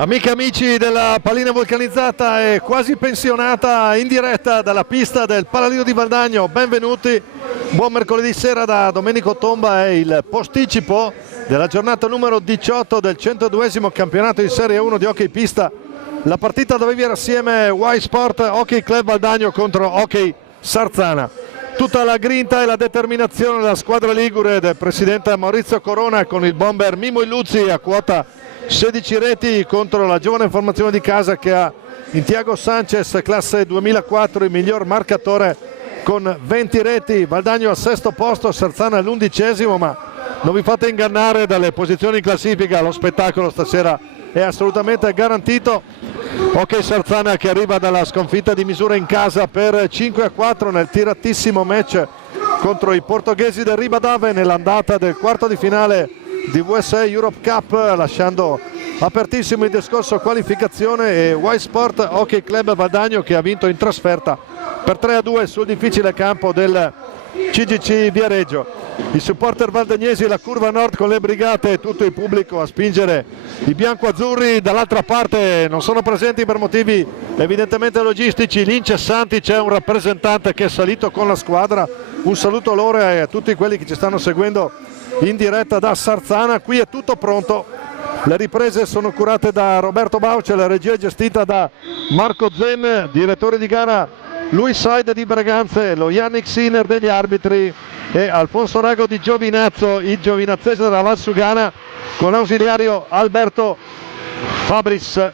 Amiche e amici della pallina vulcanizzata e quasi pensionata, in diretta dalla pista del Palalino di Valdagno, benvenuti, buon mercoledì sera da Domenico Tomba. È il posticipo della giornata numero 18 del 102esimo campionato di Serie 1 di hockey pista. La partita dove vivere assieme Y Sport Hockey Club Valdagno contro Hockey Sarzana. Tutta la grinta e la determinazione della squadra ligure del presidente Maurizio Corona con il bomber Mimo Illuzzi a quota 16 reti contro la giovane formazione di casa che ha in Thiago Sanchez, classe 2004, il miglior marcatore con 20 reti. Valdagno al sesto posto, Sarzana all'11esimo, ma non vi fate ingannare dalle posizioni in classifica, lo spettacolo stasera è assolutamente garantito. Hockey Sarzana che arriva dalla sconfitta di misura in casa per 5-4 nel tiratissimo match contro i portoghesi del Ribadave nell'andata del quarto di finale di USA Europe Cup, lasciando apertissimo il discorso qualificazione, e Y Sport Hockey Club Valdagno che ha vinto in trasferta per 3-2 sul difficile campo del CGC Viareggio. I supporter valdagnesi, la curva nord con le brigate e tutto il pubblico a spingere i bianco-azzurri. Dall'altra parte non sono presenti per motivi evidentemente logistici gli incessanti, c'è un rappresentante che è salito con la squadra. Un saluto a loro e a tutti quelli che ci stanno seguendo in diretta da Sarzana. Qui è tutto pronto, le riprese sono curate da Roberto Bauce, la regia è gestita da Marco Zen, direttore di gara Luis Said di Braganze, lo Yannick Sinner degli arbitri e Alfonso Rago di Giovinazzo, il giovinazzese della Valsugana, con ausiliario Alberto Fabris.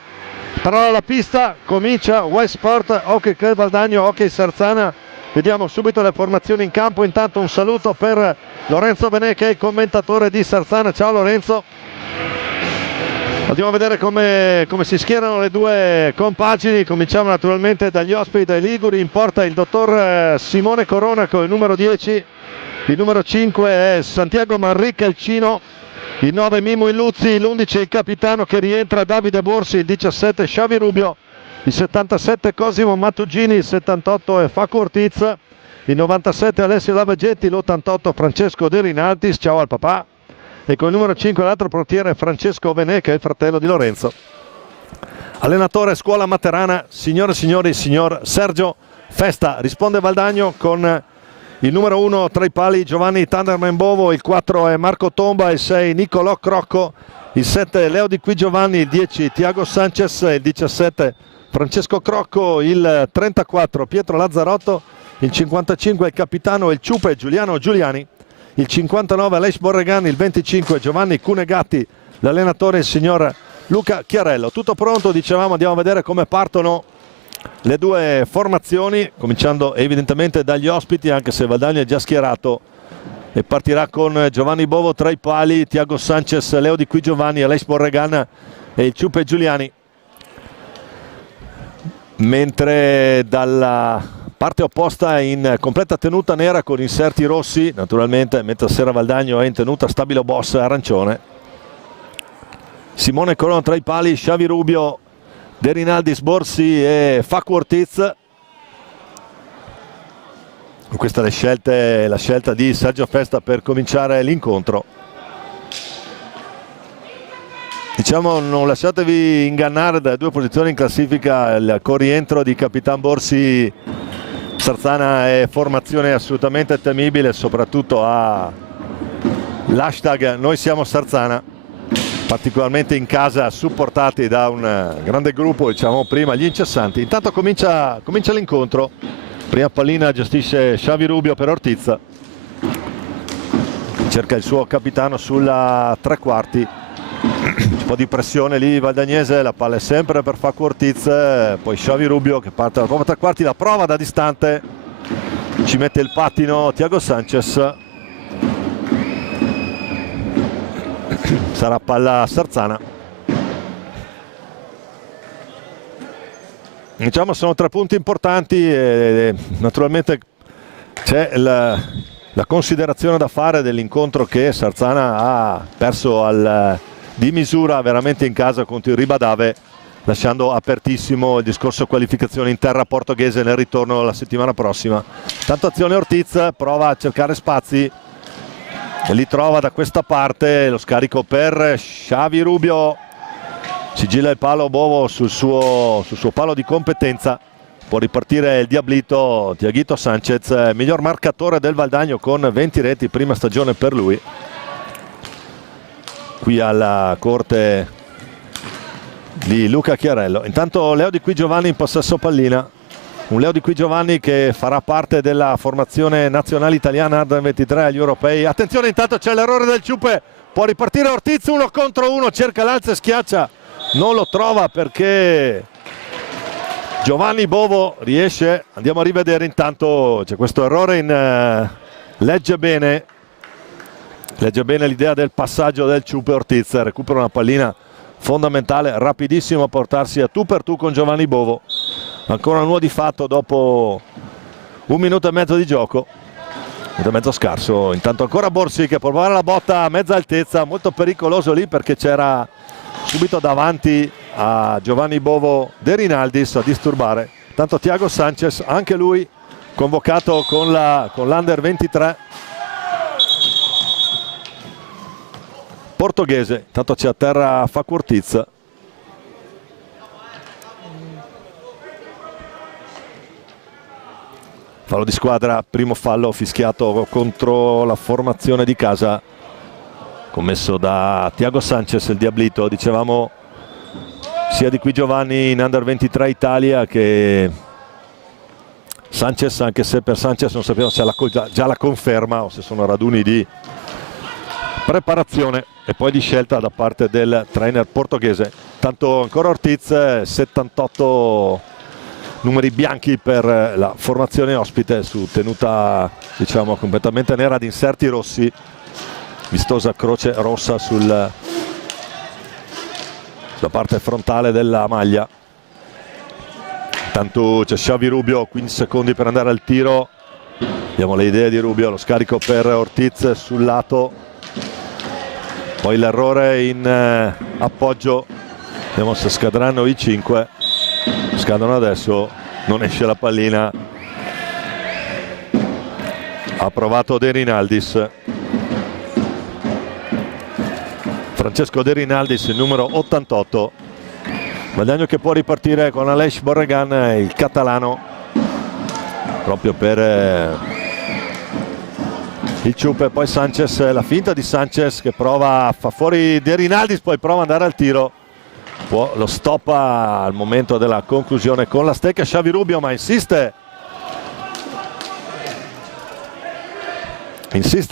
Parola alla pista, comincia Y Sport Hockey Club Valdagno Hockey Sarzana. Vediamo subito le formazioni in campo. Intanto un saluto per Lorenzo Benè che è il commentatore di Sarzana. Ciao Lorenzo. Andiamo a vedere come si schierano le due compagini. Cominciamo naturalmente dagli ospiti, dai liguri. In porta il dottor Simone Corona con il numero 10, il numero 5 è Santiago Manrique il Cino, il 9 Mimo Illuzzi, l'11 il capitano che rientra Davide Borsi, il 17 Xavi Rubio, il 77 Cosimo Mattugini, il 78 è Facu Ortiz, il 97 Alessio Lavagetti, l'88 Francesco De Rinaltis, ciao al papà, e con il numero 5 l'altro portiere Francesco Venè che è il fratello di Lorenzo. Allenatore scuola Materana, signore e signori, signor Sergio Festa. Risponde Valdagno con il numero 1 tra i pali Giovanni Thunderman Bovo, il 4 è Marco Tomba, il 6 Nicolò Crocco, il 7 Leo Di Qui Giovanni, il 10 Thiago Sanchez, il 17 Francesco Crocco, il 34 Pietro Lazzarotto, il 55 il capitano il Ciupe Giuliano Giuliani, il 59 Aleix Borregan, il 25 Giovanni Cunegatti, l'allenatore il signor Luca Chiarello. Tutto pronto, dicevamo, andiamo a vedere come partono le due formazioni, cominciando evidentemente dagli ospiti, anche se Valdagno è già schierato, e partirà con Giovanni Bovo tra i pali, Thiago Sanchez, Leo Di Qui Giovanni, Aleix Borregan e il Ciupe Giuliani. Mentre dalla parte opposta in completa tenuta nera con inserti rossi, naturalmente, mentre sera Valdagno è in tenuta stabilo boss arancione, Simone Corona tra i pali, Xavi Rubio, De Rinaldis Borsi e Facu Ortiz. Questa è la scelta di Sergio Festa per cominciare l'incontro. Diciamo, non lasciatevi ingannare dalle due posizioni in classifica, il corrientro di Capitan Borsi. Sarzana è formazione assolutamente temibile, soprattutto a l'hashtag Noi siamo Sarzana, particolarmente in casa, supportati da un grande gruppo, diciamo prima, gli incessanti. Intanto comincia l'incontro, prima pallina gestisce Xavi Rubio per Ortiz, cerca il suo capitano sulla tre quarti. Un po' di pressione lì valdagnese, la palla è sempre per Facu Ortiz, poi Xavi Rubio che parte dalla prova tre quarti, la prova da distante, ci mette il pattino Thiago Sanchez, sarà palla Sarzana. Diciamo sono 3 punti importanti e naturalmente c'è la considerazione da fare dell'incontro che Sarzana ha perso di misura veramente in casa contro il Ribadave, lasciando apertissimo il discorso qualificazione in terra portoghese nel ritorno la settimana prossima. Tanto azione Ortiz, prova a cercare spazi e li trova da questa parte, lo scarico per Xavi Rubio sigilla il palo Bovo sul suo palo di competenza. Può ripartire il diablito Tiaguito Sanchez, miglior marcatore del Valdagno con 20 reti, prima stagione per lui qui alla corte di Luca Chiarello. Intanto Leo Di Qui Giovanni in possesso pallina, un Leo Di Qui Giovanni che farà parte della formazione nazionale italiana Under 23 agli europei. Attenzione, intanto c'è l'errore del Ciupe, può ripartire Ortiz 1 contro 1, cerca l'alza e schiaccia, non lo trova perché Giovanni Bovo riesce. Andiamo a rivedere, intanto c'è questo errore legge bene l'idea del passaggio del Ciupe. Ortiz recupera una pallina fondamentale, rapidissimo a portarsi a tu per tu con Giovanni Bovo. Ancora un uomo di fatto dopo 1 minuto e mezzo di gioco, 1 minuto e mezzo scarso. Intanto ancora Borsi che può provare la botta a mezza altezza, molto pericoloso lì perché c'era subito davanti a Giovanni Bovo De Rinaldis a disturbare. Tanto Thiago Sanchez, anche lui convocato con l'Under 23 portoghese. Intanto c'è a terra Facu Ortiz. Fallo di squadra, primo fallo fischiato contro la formazione di casa, commesso da Thiago Sanchez, il diablito. Dicevamo sia Di Qui Giovanni in Under 23 Italia che Sanchez, anche se per Sanchez non sappiamo se ha già la conferma o se sono raduni di preparazione e poi di scelta da parte del trainer portoghese. Tanto ancora Ortiz, 78 numeri bianchi per la formazione ospite, su tenuta diciamo completamente nera di inserti rossi, vistosa croce rossa sulla parte frontale della maglia. Tanto c'è Xavi Rubio, 15 secondi per andare al tiro. Vediamo le idee di Rubio, lo scarico per Ortiz sul lato, poi l'errore in appoggio. Vediamo se scadranno i 5. Scadono adesso, non esce la pallina. Ha provato De Rinaldis, Francesco De Rinaldis, il numero 88. Valdagno che può ripartire con Aleix Borregan, il catalano, proprio per il Ciupe. Poi Sanchez, la finta di Sanchez che prova, fa fuori De Rinaldis, poi prova ad andare al tiro. Lo stoppa al momento della conclusione con la stecca Xavi Rubio, ma insiste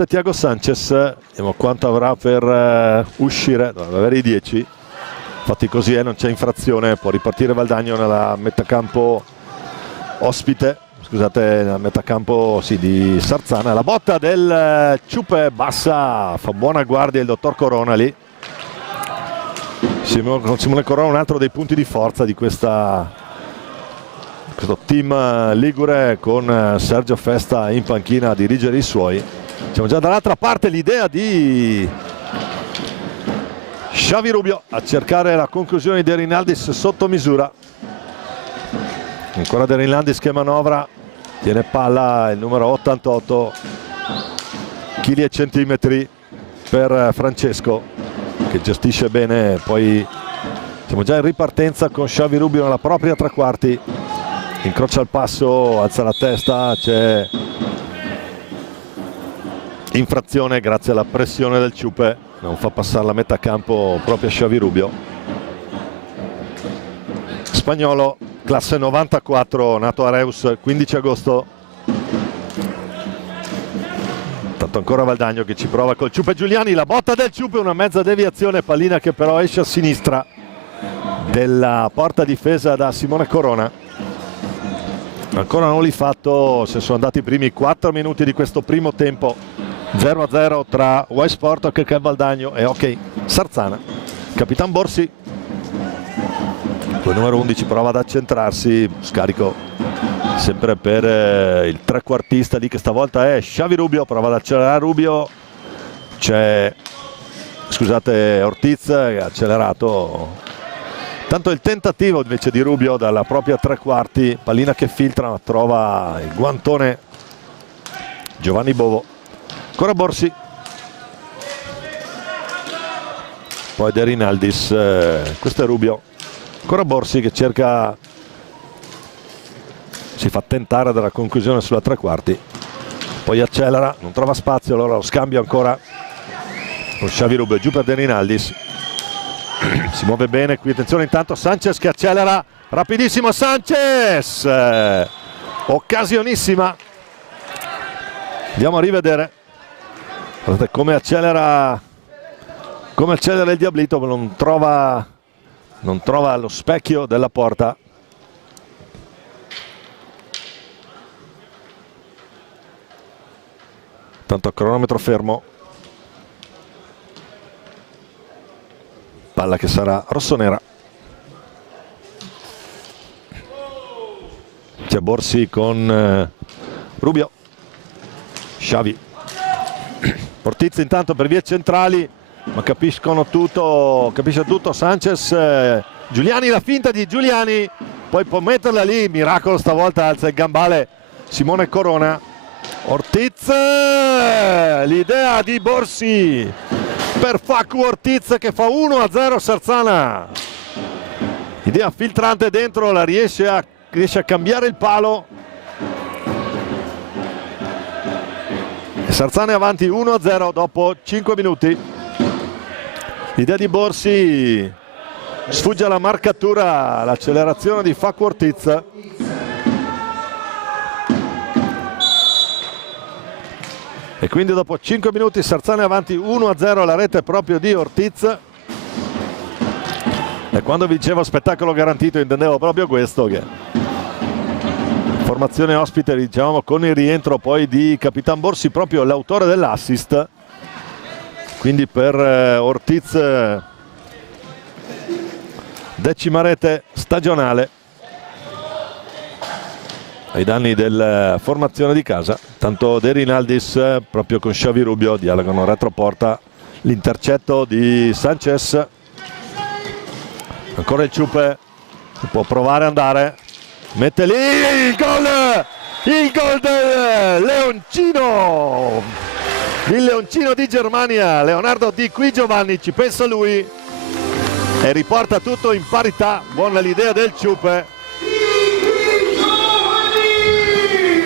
Thiago Sanchez. Vediamo quanto avrà per uscire, dovrebbe avere i 10. Infatti così è, non c'è infrazione, può ripartire Valdagno nella metacampo ospite, scusate, nella metacampo di Sarzana. La botta del Ciupe bassa, fa buona guardia il dottor Corona lì. Simone Corona, un altro dei punti di forza di questo team ligure, con Sergio Festa in panchina a dirigere i suoi. Siamo già dall'altra parte, l'idea di Xavi Rubio a cercare la conclusione di De Rinaldis sotto misura. Ancora De Rinaldis che manovra, tiene palla il numero 88, chili e centimetri per Francesco che gestisce bene. Poi siamo già in ripartenza con Xavi Rubio nella propria tre quarti, incrocia il passo, alza la testa, c'è infrazione grazie alla pressione del Ciupe, non fa passare la metà campo proprio a Xavi Rubio. Spagnolo, classe 94, nato a Reus 15 agosto. Tanto ancora Valdagno che ci prova col Ciupe Giuliani, la botta del Ciupe, una mezza deviazione, pallina che però esce a sinistra della porta difesa da Simone Corona. Ancora non l'ha fatto, se sono andati i primi 4 minuti di questo primo tempo. 0-0 tra West Portok e Valdagno e Hockey Sarzana. Capitan Borsi, il numero 11, prova ad accentrarsi, scarico sempre per il trequartista lì che stavolta è Xavi Rubio, prova ad accelerare Rubio, c'è Ortiz che ha accelerato. Tanto il tentativo invece di Rubio dalla propria tre quarti, pallina che filtra, ma trova il guantone Giovanni Bovo. Ancora Borsi, poi De Rinaldis, questo è Rubio, ancora Borsi che cerca, si fa tentare dalla conclusione sulla tre quarti, poi accelera, non trova spazio, allora lo scambio ancora con Xavi Rubio, giù per De Rinaldis, si muove bene qui, attenzione intanto Sanchez che accelera, rapidissimo Sanchez, occasionissima, andiamo a rivedere, guardate come accelera il Diablito, non trova lo specchio della porta. Tanto cronometro fermo, palla che sarà rossonera. C'è Borsi con Rubio, Xavi, Ortiz intanto per vie centrali, ma capisce tutto Sanchez, Giuliani, la finta di Giuliani, poi può metterla lì, miracolo stavolta, alza il gambale Simone Corona. Ortiz, l'idea di Borsi per Facu Ortiz che fa 1-0 Sarzana, idea filtrante dentro, la riesce a cambiare il palo e Sarzana è avanti 1-0 dopo 5 minuti. L'idea di Borsi sfugge alla marcatura, l'accelerazione di Facu Ortiz. E quindi dopo 5 minuti Sarzana è avanti 1-0, la rete proprio di Ortiz. E quando vi dicevo spettacolo garantito intendevo proprio questo, che formazione ospite, dicevamo, con il rientro poi di Capitan Borsi, proprio l'autore dell'assist. Quindi per Ortiz 10ª rete stagionale ai danni della formazione di casa. Tanto De Rinaldis proprio con Xavi Rubio dialogano retroporta, l'intercetto di Sanchez, ancora il Ciupe, può provare ad andare, mette lì il gol del Leoncino, il Leoncino di Germania, Leonardo Di Qui Giovanni, ci pensa lui e riporta tutto in parità. Buona l'idea del Ciupe.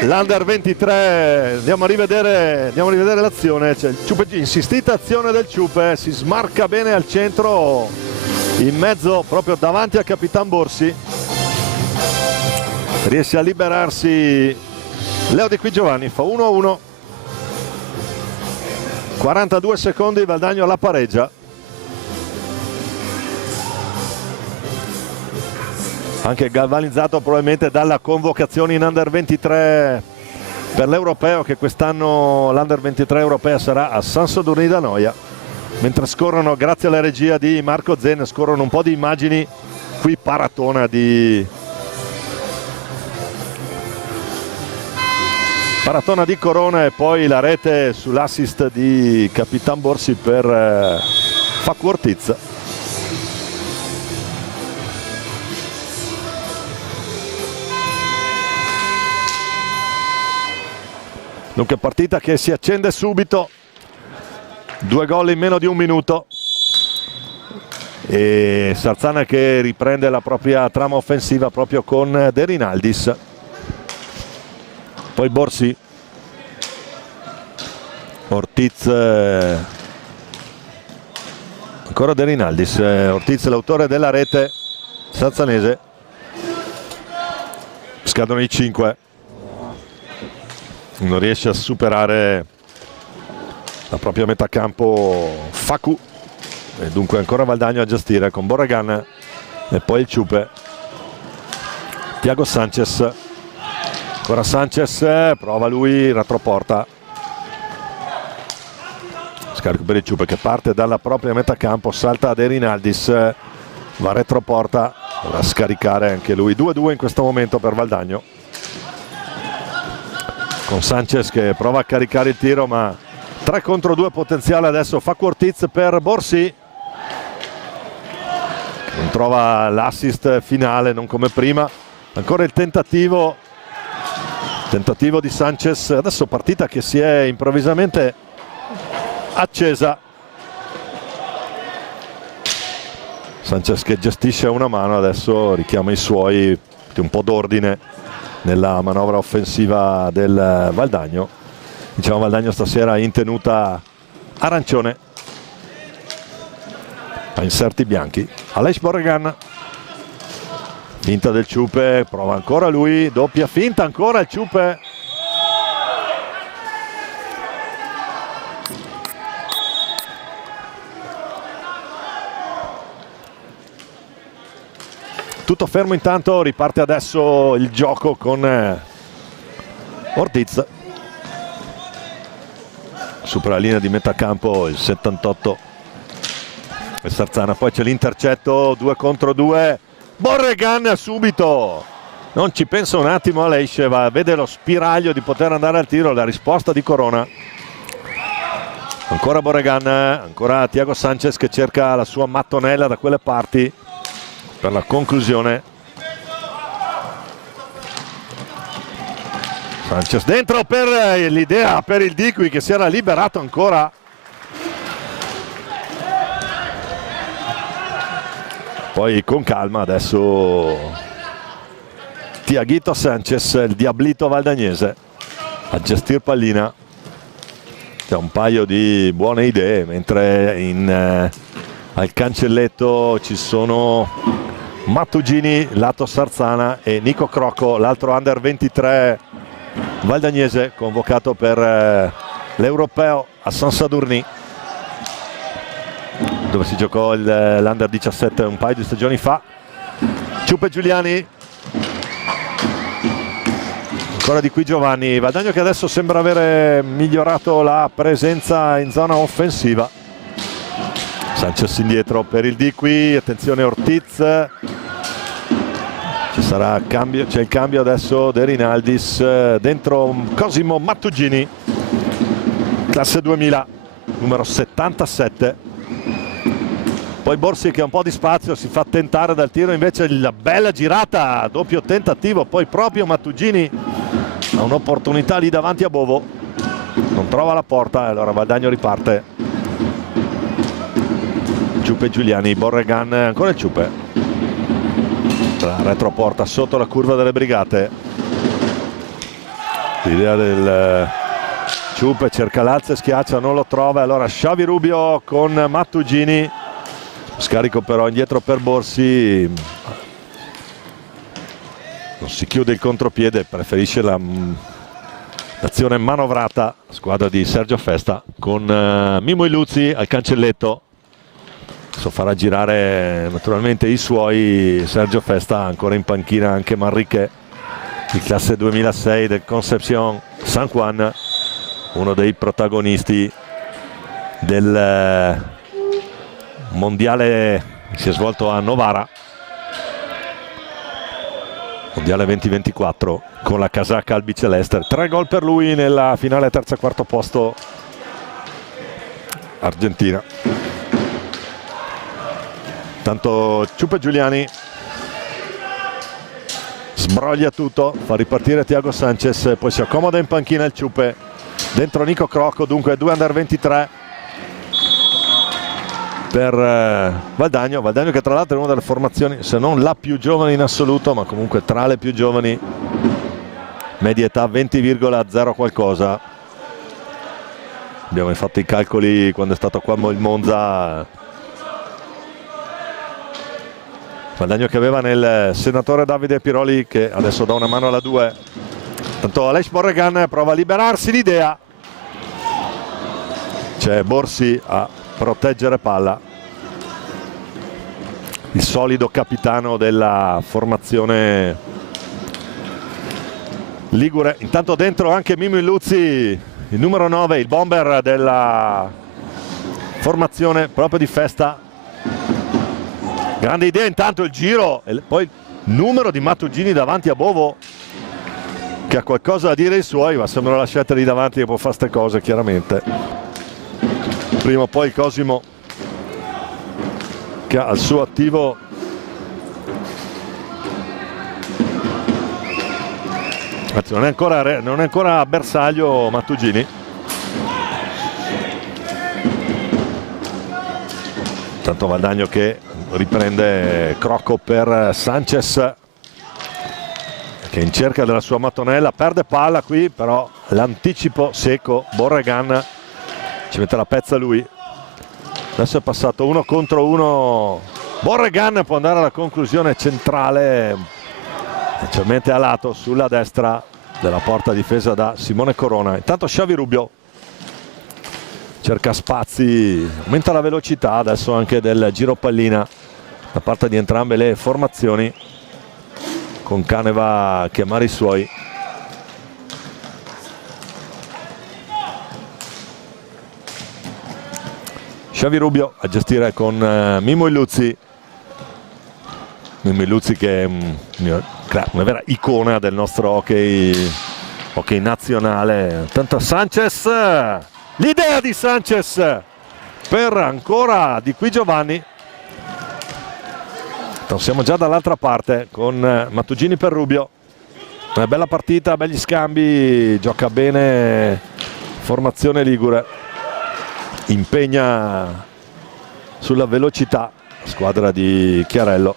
L'Under 23, andiamo a rivedere l'azione, c'è il Ciupe, insistita azione del Ciupe, si smarca bene al centro, in mezzo proprio davanti a Capitan Borsi, riesce a liberarsi Leo Di Qui Giovanni, fa 1-1, 42 secondi, Valdagno la pareggia. Anche galvanizzato probabilmente dalla convocazione in Under 23 per l'Europeo, che quest'anno l'Under 23 europea sarà a San Sadurní d'Anoia. Mentre scorrono, grazie alla regia di Marco Zen, scorrono un po' di immagini qui, paratona di Corona e poi la rete sull'assist di Capitan Borsi per Facu Ortiz. Dunque partita che si accende subito, 2 gol in meno di un minuto e Sarzana che riprende la propria trama offensiva proprio con De Rinaldis. Poi Borsi, Ortiz, ancora De Rinaldis, Ortiz l'autore della rete sarzanese. Scadono i 5. Non riesce a superare la propria metà campo Facu e dunque ancora Valdagno a gestire con Borragan e poi il Ciupe. Thiago Sanchez, ancora Sanchez, prova lui, retroporta, scarico per il Ciupe che parte dalla propria metà campo, salta a De Rinaldis, va retroporta, dovrà scaricare anche lui. 2-2 in questo momento per Valdagno, con Sanchez che prova a caricare il tiro, ma 3 contro 2 potenziale adesso Facu Ortiz per Borsi, non trova l'assist finale, non come prima. Ancora il tentativo di Sanchez, adesso partita che si è improvvisamente accesa. Sanchez che gestisce a una mano, adesso richiama i suoi, un po' d'ordine nella manovra offensiva del Valdagno. Diciamo Valdagno stasera in tenuta arancione, a inserti bianchi. Aleix Borregan, finta del Ciupe, prova ancora lui, doppia finta, ancora il Ciupe. Tutto fermo intanto, riparte adesso il gioco con Ortiz. Supera la linea di metà campo il 78 e Sarzana, poi c'è l'intercetto 2 contro 2. Borregan subito, non ci pensa un attimo Aleix, vede lo spiraglio di poter andare al tiro, la risposta di Corona. Ancora Borregan, ancora Thiago Sanchez che cerca la sua mattonella da quelle parti per la conclusione. Sanchez dentro per l'idea per il Diqui che si era liberato ancora. Poi con calma adesso Thiaguito Sanchez, il diablito valdagnese, a gestire pallina. C'è un paio di buone idee, mentre al cancelletto ci sono Mattugini lato Sarzana e Nico Crocco, l'altro under 23 valdagnese, convocato per l'Europeo a San Sadurní, dove si giocò l'Under 17 un paio di stagioni fa. Ciupe Giuliani, ancora di qui Giovanni. Valdagno che adesso sembra avere migliorato la presenza in zona offensiva. Sanchez indietro per il Diqui, attenzione Ortiz, ci sarà cambio, c'è il cambio adesso De Rinaldis, dentro Cosimo Mattugini, classe 2000, numero 77. Poi Borsi che ha un po' di spazio, si fa tentare dal tiro, invece la bella girata, doppio tentativo, poi proprio Mattugini ha un'opportunità lì davanti a Bovo, non trova la porta e allora Valdagno riparte. Ciupe Giuliani, Borregan, ancora il Ciupe, la retroporta sotto la curva delle Brigate. L'idea del Ciupe, cerca l'alza e schiaccia, non lo trova, allora Xavi Rubio con Mattugini, scarico però indietro per Borsi, non si chiude il contropiede, preferisce l'azione manovrata, squadra di Sergio Festa, con Mimo Iluzzi al cancelletto. Adesso farà girare naturalmente i suoi. Sergio Festa, ancora in panchina anche Manrique, il classe 2006 del Concepción San Juan, uno dei protagonisti del mondiale che si è svolto a Novara, mondiale 2024 con la casacca albiceleste. 3 gol per lui nella finale terzo e quarto posto Argentina. Tanto Ciupe Giuliani sbroglia tutto, fa ripartire Thiago Sanchez, poi si accomoda in panchina il Ciupe, dentro Nico Crocco, dunque 2 under 23 per Valdagno che tra l'altro è una delle formazioni, se non la più giovane in assoluto, ma comunque tra le più giovani, media età 20,0 qualcosa. Abbiamo fatto i calcoli quando è stato qua il Monza. Valdagno che aveva nel senatore Davide Piroli, che adesso dà una mano alla 2. Tanto Aleix Borregan prova a liberarsi l'idea, c'è Borsi a proteggere palla, il solido capitano della formazione ligure. Intanto dentro anche Mimo Iluzzi, il numero 9, il bomber della formazione proprio di Festa. Grande idea intanto il giro e poi il numero di Mattugini davanti a Bovo, che ha qualcosa da dire ai suoi, ma se me lo lasciate lì davanti che può fare queste cose chiaramente. Prima o poi Cosimo, che ha al suo attivo non è ancora a bersaglio Mattugini. Tanto Valdagno che riprende Crocco per Sanchez, che in cerca della sua mattonella, perde palla qui, però l'anticipo secco, Borregan ci mette la pezza lui. Adesso è passato 1 contro 1, Borregan può andare alla conclusione centrale, leggermente a lato sulla destra della porta difesa da Simone Corona. Intanto Xavi Rubio cerca spazi, aumenta la velocità adesso anche del giro pallina da parte di entrambe le formazioni, con Caneva a chiamare i suoi. Xavi Rubio a gestire con Mimmo Illuzzi. Mimmo Illuzzi che è una vera icona del nostro hockey nazionale. Tanto Sanchez, l'idea di Sanchez per ancora Di Qui Giovanni. Siamo già dall'altra parte con Mattugini per Rubio. Una bella partita, begli scambi, gioca bene formazione ligure, impegna sulla velocità la squadra di Chiarello.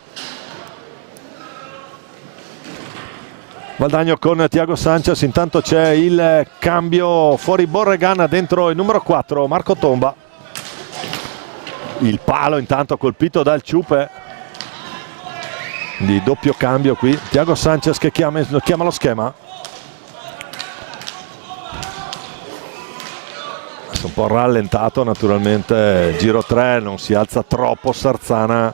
Valdagno con Thiago Sanchez, intanto c'è il cambio fuori Borregan, dentro il numero 4 Marco Tomba. Il palo intanto colpito dal Ciupe, di doppio cambio qui. Thiago Sanchez che chiama lo schema. Adesso un po' rallentato naturalmente, giro 3, non si alza troppo Sarzana.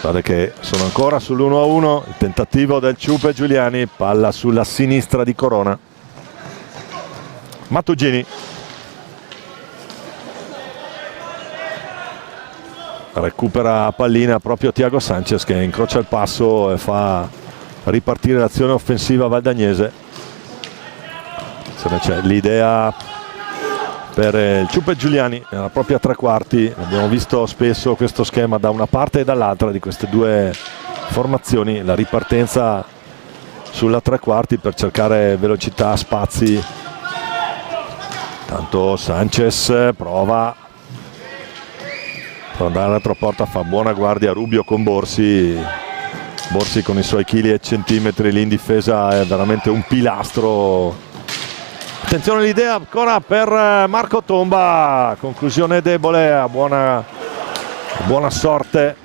Guardate che sono ancora sull'1-1, il tentativo del Ciupe Giuliani, palla sulla sinistra di Corona. Mattugini. Recupera pallina proprio Thiago Sanchez che incrocia il passo e fa ripartire l'azione offensiva valdagnese. C'è l'idea per il Ciupe Giuliani nella propria tre quarti. Abbiamo visto spesso questo schema da una parte e dall'altra di queste due formazioni, la ripartenza sulla tre quarti per cercare velocità, spazi. Tanto Sanchez prova per andare alla retroporta, fa buona guardia Rubio con Borsi. Borsi con i suoi chili e centimetri lì in difesa è veramente un pilastro. Attenzione, l'idea ancora per Marco Tomba, conclusione debole, a buona sorte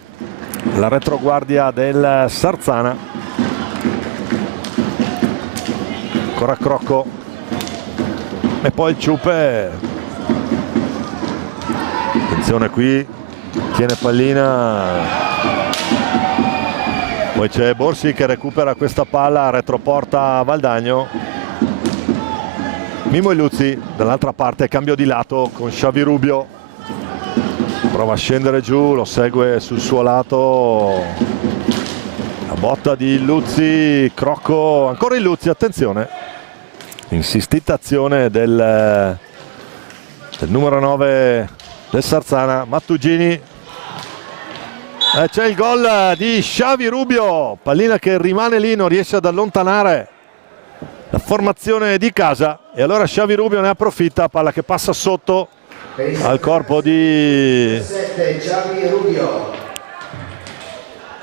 la retroguardia del Sarzana. Ancora Crocco e poi il Ciupe. Attenzione qui, tiene pallina, poi c'è Borsi che recupera questa palla, retroporta Valdagno. Mimmo Illuzzi dall'altra parte, cambio di lato con Xavi Rubio, prova a scendere giù, lo segue sul suo lato, la botta di Illuzzi, Crocco, ancora Illuzzi, attenzione, insistita azione del numero 9 del Sarzana, Mattugini. C'è il gol di Xavi Rubio, pallina che rimane lì, non riesce ad allontanare la formazione di casa, e allora Xavi Rubio ne approfitta, palla che passa sotto al corpo di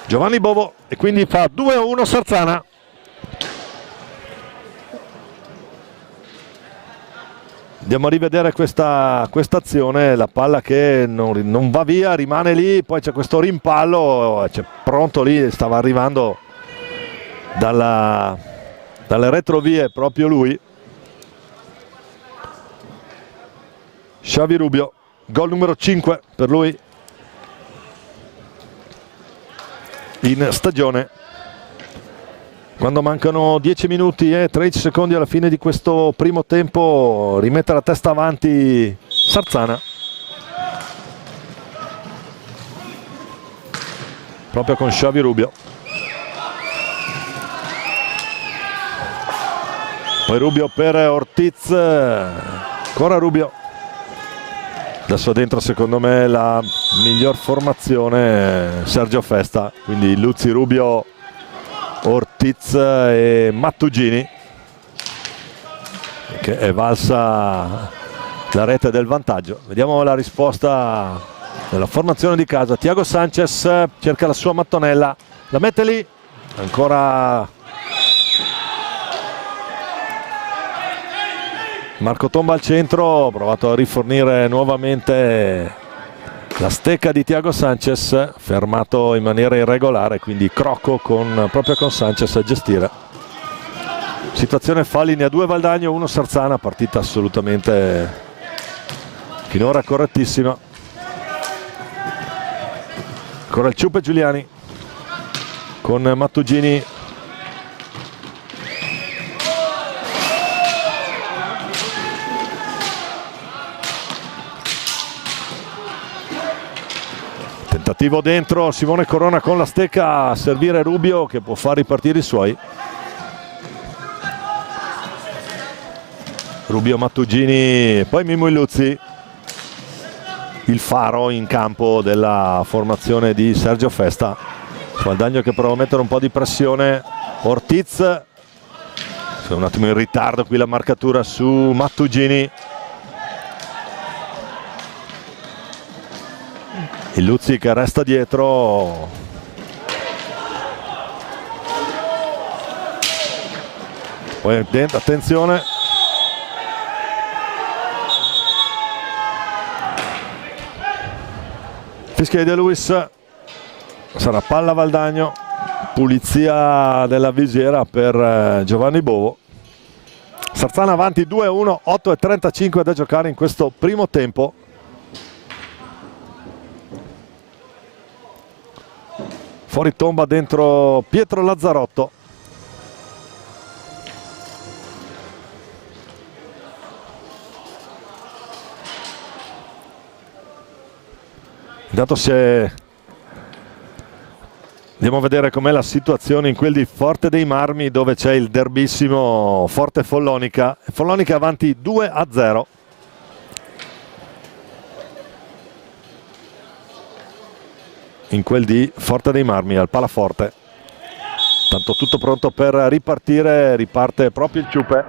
Giovanni Bovo e quindi fa 2-1 Sarzana. Andiamo a rivedere questa azione, la palla che non va via, rimane lì, poi c'è questo rimpallo, c'è pronto lì, stava arrivando dalle retrovie proprio lui. Xavi Rubio, gol numero 5 per lui in stagione. Quando mancano 10 minuti e 13 secondi alla fine di questo primo tempo, rimette la testa avanti Sarzana. Proprio con Xavi Rubio. Poi Rubio per Ortiz, ancora Rubio. Adesso dentro secondo me la miglior formazione Sergio Festa, quindi Luzzi, Rubio, Ortiz e Mattugini, che è valsa la rete del vantaggio. Vediamo la risposta nella formazione di casa. Thiago Sanchez cerca la sua mattonella, la mette lì, ancora Marco Tomba al centro, ha provato a rifornire nuovamente la stecca di Thiago Sanchez, fermato in maniera irregolare, quindi Crocco proprio con Sanchez a gestire. Situazione fa linea 2 Valdagno, 1 Sarzana, partita assolutamente finora correttissima. Ancora il Ciupe Giuliani con Mattugini. Tentativo dentro, Simone Corona con la stecca a servire Rubio che può far ripartire i suoi. Rubio, Mattugini, poi Mimmo Illuzzi, il faro in campo della formazione di Sergio Festa. Valdagno che prova a mettere un po' di pressione. Ortiz, c'è un attimo in ritardo qui la marcatura su Mattugini. Illuzzi che resta dietro. Poi dentro, attenzione. Fischia di De Luis. Sarà palla Valdagno. Pulizia della visiera per Giovanni Bovo. Sarzana avanti 2-1, 8:35 da giocare in questo primo tempo. Fuori tomba dentro Pietro Lazzarotto. Intanto andiamo a vedere com'è la situazione in quel di Forte dei Marmi, dove c'è il derbissimo Forte Follonica. Follonica avanti 2-0. In quel di Forte dei Marmi al Palaforte. Tanto tutto pronto per ripartire, riparte proprio il Ciupe.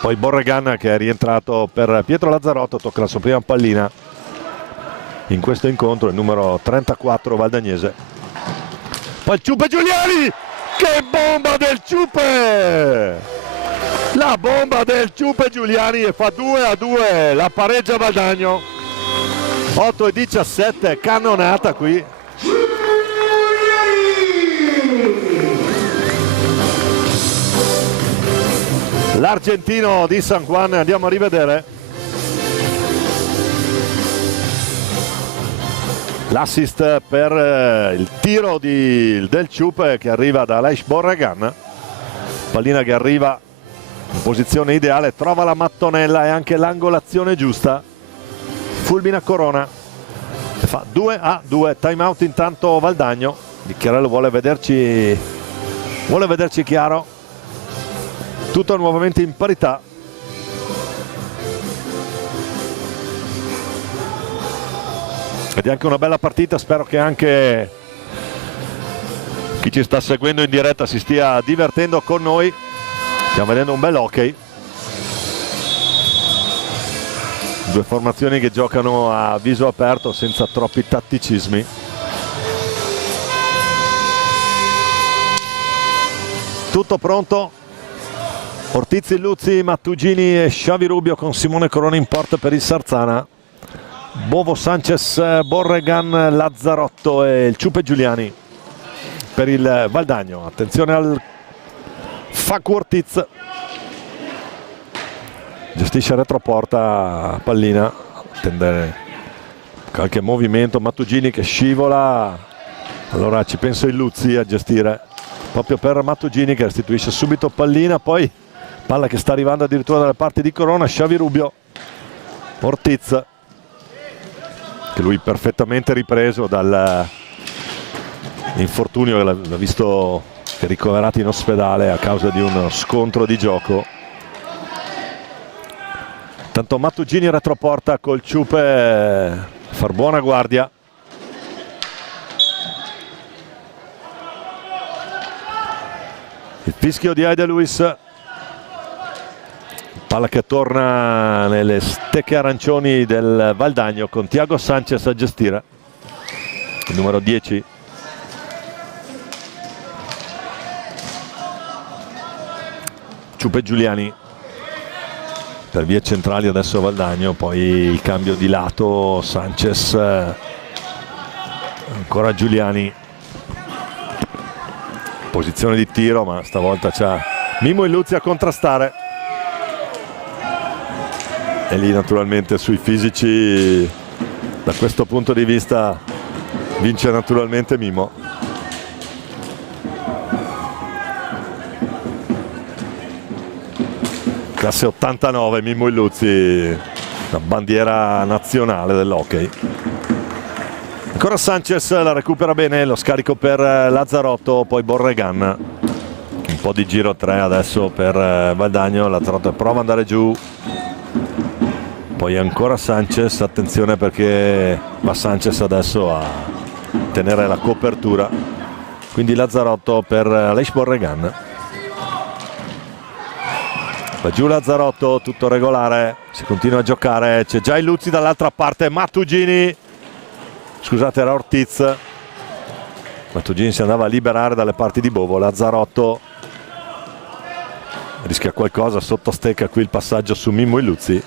Poi Borregan che è rientrato per Pietro Lazzarotto, tocca la sua prima pallina in questo incontro, il numero 34 valdagnese. Poi il Ciupe Giuliani, che bomba del Ciupe! La bomba del Ciupe Giuliani e fa 2-2, la pareggia Valdagno. 8:17, cannonata qui. L'argentino di San Juan, andiamo a rivedere. L'assist per il tiro del Ciupe che arriva da Aleix Borregan. Pallina che arriva in posizione ideale, trova la mattonella e anche l'angolazione giusta. Fulmina Corona e fa 2-2. Time out intanto Valdagno. Bicchiarello vuole vederci chiaro. Tutto nuovamente in parità. Ed è anche una bella partita, spero che anche chi ci sta seguendo in diretta si stia divertendo con noi. Stiamo vedendo un bel hockey. Due formazioni che giocano a viso aperto senza troppi tatticismi. Tutto pronto. Ortiz, Illuzzi, Mattugini e Xavi Rubio con Simone Corona in porta per il Sarzana. Bovo, Sanchez, Borregan, Lazzarotto e il Ciupe Giuliani per il Valdagno. Attenzione al Facu Ortiz, gestisce retroporta pallina, attende qualche movimento. Mattugini che scivola, allora ci pensa Illuzzi a gestire proprio per Mattugini che restituisce subito pallina. Poi palla che sta arrivando addirittura dalle parti di Corona. Xavi Rubio, Ortiz che lui perfettamente ripreso dal infortunio che l'ha visto ricoverato in ospedale a causa di uno scontro di gioco. Tanto Mattugini retroporta col Ciupe, far buona guardia. Il fischio di Aide Luis. Palla che torna nelle stecche arancioni del Valdagno con Thiago Sanchez a gestire, il numero 10. Ciupe Giuliani per vie centrali adesso Valdagno, poi il cambio di lato, Sanchez, ancora Giuliani, posizione di tiro ma stavolta c'ha Mimmo Illuzzi a contrastare, e lì naturalmente sui fisici da questo punto di vista vince naturalmente Mimmo. Classe 89, Mimmo Illuzzi, la bandiera nazionale dell'hockey. Ancora Sanchez, la recupera bene, lo scarico per Lazzarotto, poi Borregan. Un po' di giro 3 adesso per Valdagno, Lazzarotto prova ad andare giù. Poi ancora Sanchez, attenzione perché va Sanchez adesso a tenere la copertura. Quindi Lazzarotto per Aleix Borregan. Va giù Lazzarotto, tutto regolare, si continua a giocare, c'è già Illuzzi dall'altra parte, Mattugini, scusate era Ortiz, Mattugini si andava a liberare dalle parti di Bovo, Lazzarotto rischia qualcosa, sotto stecca qui il passaggio su Mimmo Illuzzi,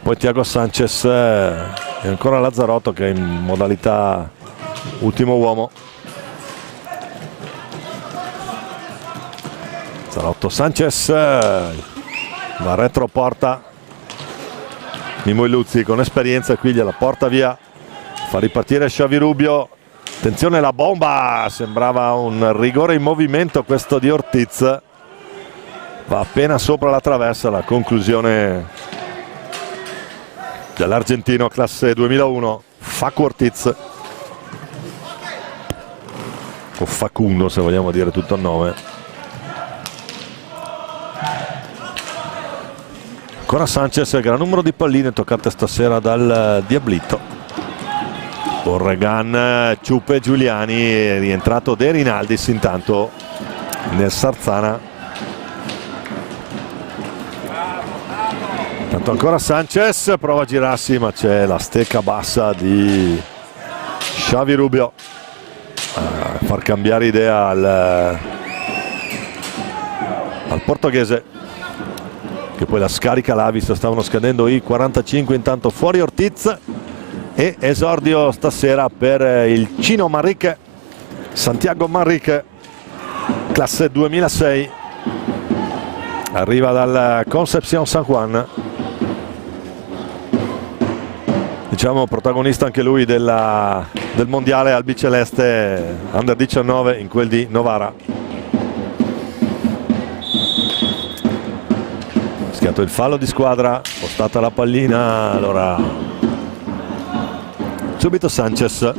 poi Thiago Sanchez e ancora Lazzarotto che è in modalità ultimo uomo. Lazzarotto, Sanchez va retro porta, Mimmo Illuzzi con esperienza qui gliela porta via, fa ripartire Xavi Rubio, attenzione la bomba, sembrava un rigore in movimento questo di Ortiz, va appena sopra la traversa, la conclusione dell'argentino classe 2001 Facu Ortiz, o Facundo se vogliamo dire tutto il nome. Ancora Sanchez, gran numero di palline toccate stasera dal Diablito. Borregan, Ciupe Giuliani, è rientrato De Rinaldis intanto nel Sarzana. Tanto ancora Sanchez, prova a girarsi ma c'è la stecca bassa di Xavi Rubio a far cambiare idea al portoghese, che poi la scarica l'ha vista, stavano scadendo i 45, intanto fuori Ortiz e esordio stasera per il Chino Manrique, Santiago Manrique, classe 2006, arriva dal Concepción San Juan, diciamo protagonista anche lui del mondiale albiceleste under 19 in quel di Novara. Il fallo di squadra, spostata la pallina, allora subito Sanchez,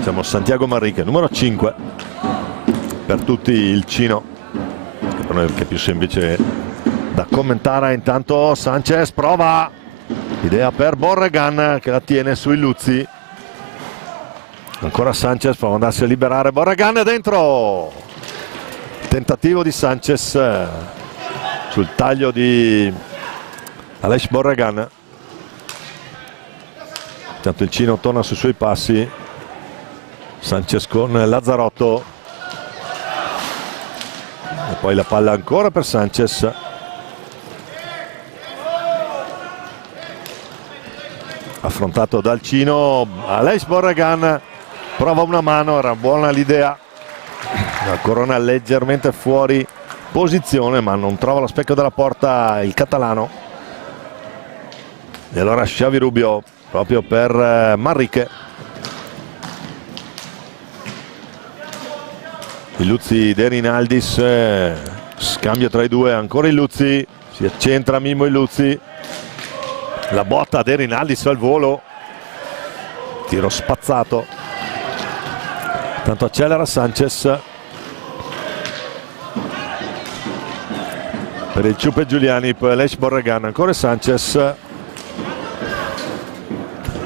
siamo Santiago Manrique, numero 5 per tutti il Cino, che per noi è più semplice da commentare. Intanto Sanchez prova, idea per Borregan che la tiene su Illuzzi, ancora Sanchez prova ad andarsi a liberare, Borregan è dentro. Tentativo di Sanchez sul taglio di Aleix Borregan. Intanto il Cino torna sui suoi passi, Sanchez con Lazzarotto e poi la palla ancora per Sanchez. Affrontato dal Cino, Aleix Borregan prova una mano, era buona l'idea. La Corona leggermente fuori posizione ma non trova lo specchio della porta il catalano, e allora Xavi Rubio proprio per Manrique. Illuzzi, De Rinaldis, scambio tra i due, ancora Illuzzi, si accentra Mimmo Illuzzi, la botta De Rinaldis al volo, tiro spazzato, tanto accelera Sanchez. Per il Ciupe Giuliani, poi Aleix Borregan, ancora Sanchez,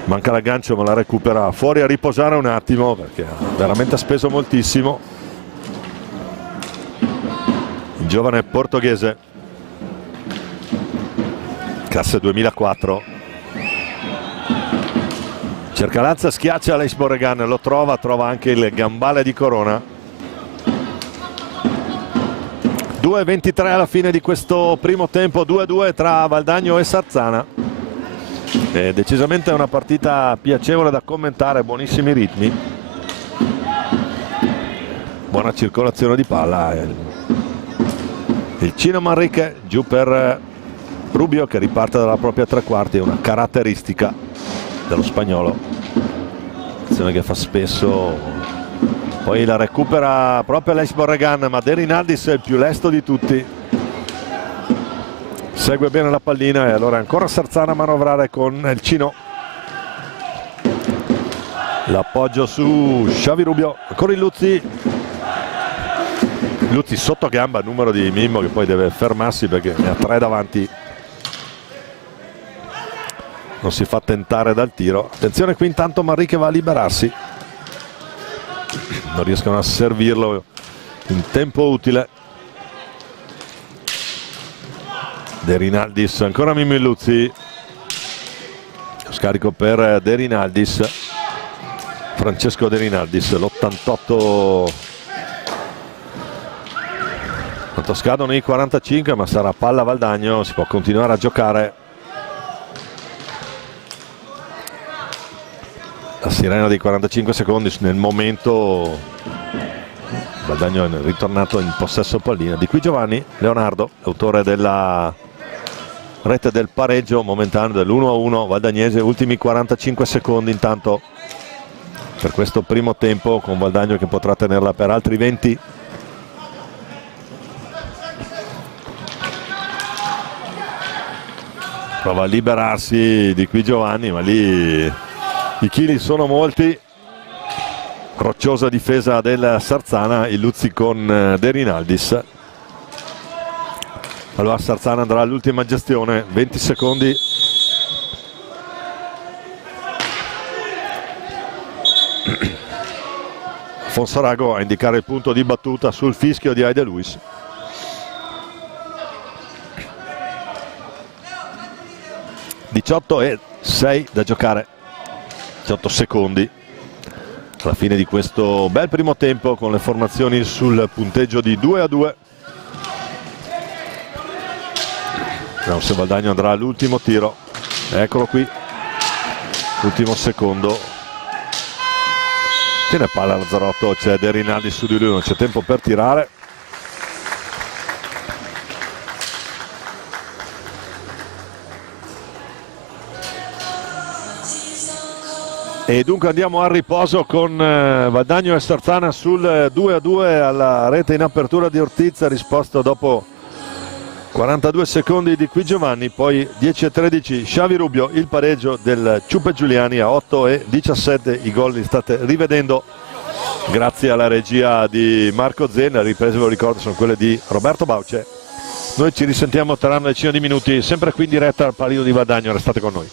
manca l'aggancio ma la recupera fuori a riposare un attimo perché ha veramente speso moltissimo. giovane portoghese, classe 2004. Cerca l'alza, schiaccia Aleix Borregan, lo trova anche il gambale di Corona. 2:23 alla fine di questo primo tempo, 2-2 tra Valdagno e Sarzana. È decisamente una partita piacevole da commentare, buonissimi ritmi, buona circolazione di palla. Il Cino Manrique giù per Rubio che riparte dalla propria tre quarti, è una caratteristica dello spagnolo, azione che fa spesso. Poi la recupera proprio Aleix Borregan, ma De Rinaldis è il più lesto di tutti, segue bene la pallina e allora ancora Sarzana a manovrare con il Cino. L'appoggio su Xavi Rubio, ancora il Luzzi sotto gamba, numero di Mimmo che poi deve fermarsi perché ne ha 3 davanti, non si fa tentare dal tiro. Attenzione qui, intanto Manrique va a liberarsi, non riescono a servirlo in tempo utile. De Rinaldis, ancora Mimmo Illuzzi, scarico per De Rinaldis, Francesco De Rinaldis, l'88. Quanto scadono i 45, ma sarà palla Valdagno, si può continuare a giocare. La sirena dei 45 secondi, nel momento Valdagno è ritornato in possesso pallina. Di qui Giovanni Leonardo, autore della rete del pareggio momentaneo dell'1-1 valdagnese, ultimi 45 secondi intanto per questo primo tempo, con Valdagno che potrà tenerla per altri 20. Prova a liberarsi di qui Giovanni, ma lì i chili sono molti. Rocciosa difesa del Sarzana, il Luzzi con De Rinaldis. Allora Sarzana andrà all'ultima gestione, 20 secondi. Fonsarago a indicare il punto di battuta sul fischio di Aide Luis. (18:06) da giocare, 18 secondi alla fine di questo bel primo tempo, con le formazioni sul punteggio di 2-2. Vediamo se Valdagno andrà all'ultimo tiro. Eccolo qui, ultimo secondo, tiene palla Lazzarotto, c'è De Rinaldi su di lui, non c'è tempo per tirare. E dunque andiamo al riposo con Valdagno e Sarzana sul 2-2 alla rete in apertura di Ortiz, risposta dopo 42 secondi di qui Giovanni, poi 10:13 Xavi Rubio, il pareggio del Ciupe Giuliani a 8:17. I gol li state rivedendo grazie alla regia di Marco Zen, le riprese, ve lo ricordo, sono quelle di Roberto Bauce. Noi ci risentiamo tra una decina di minuti, sempre qui in diretta al Palio di Valdagno, restate con noi.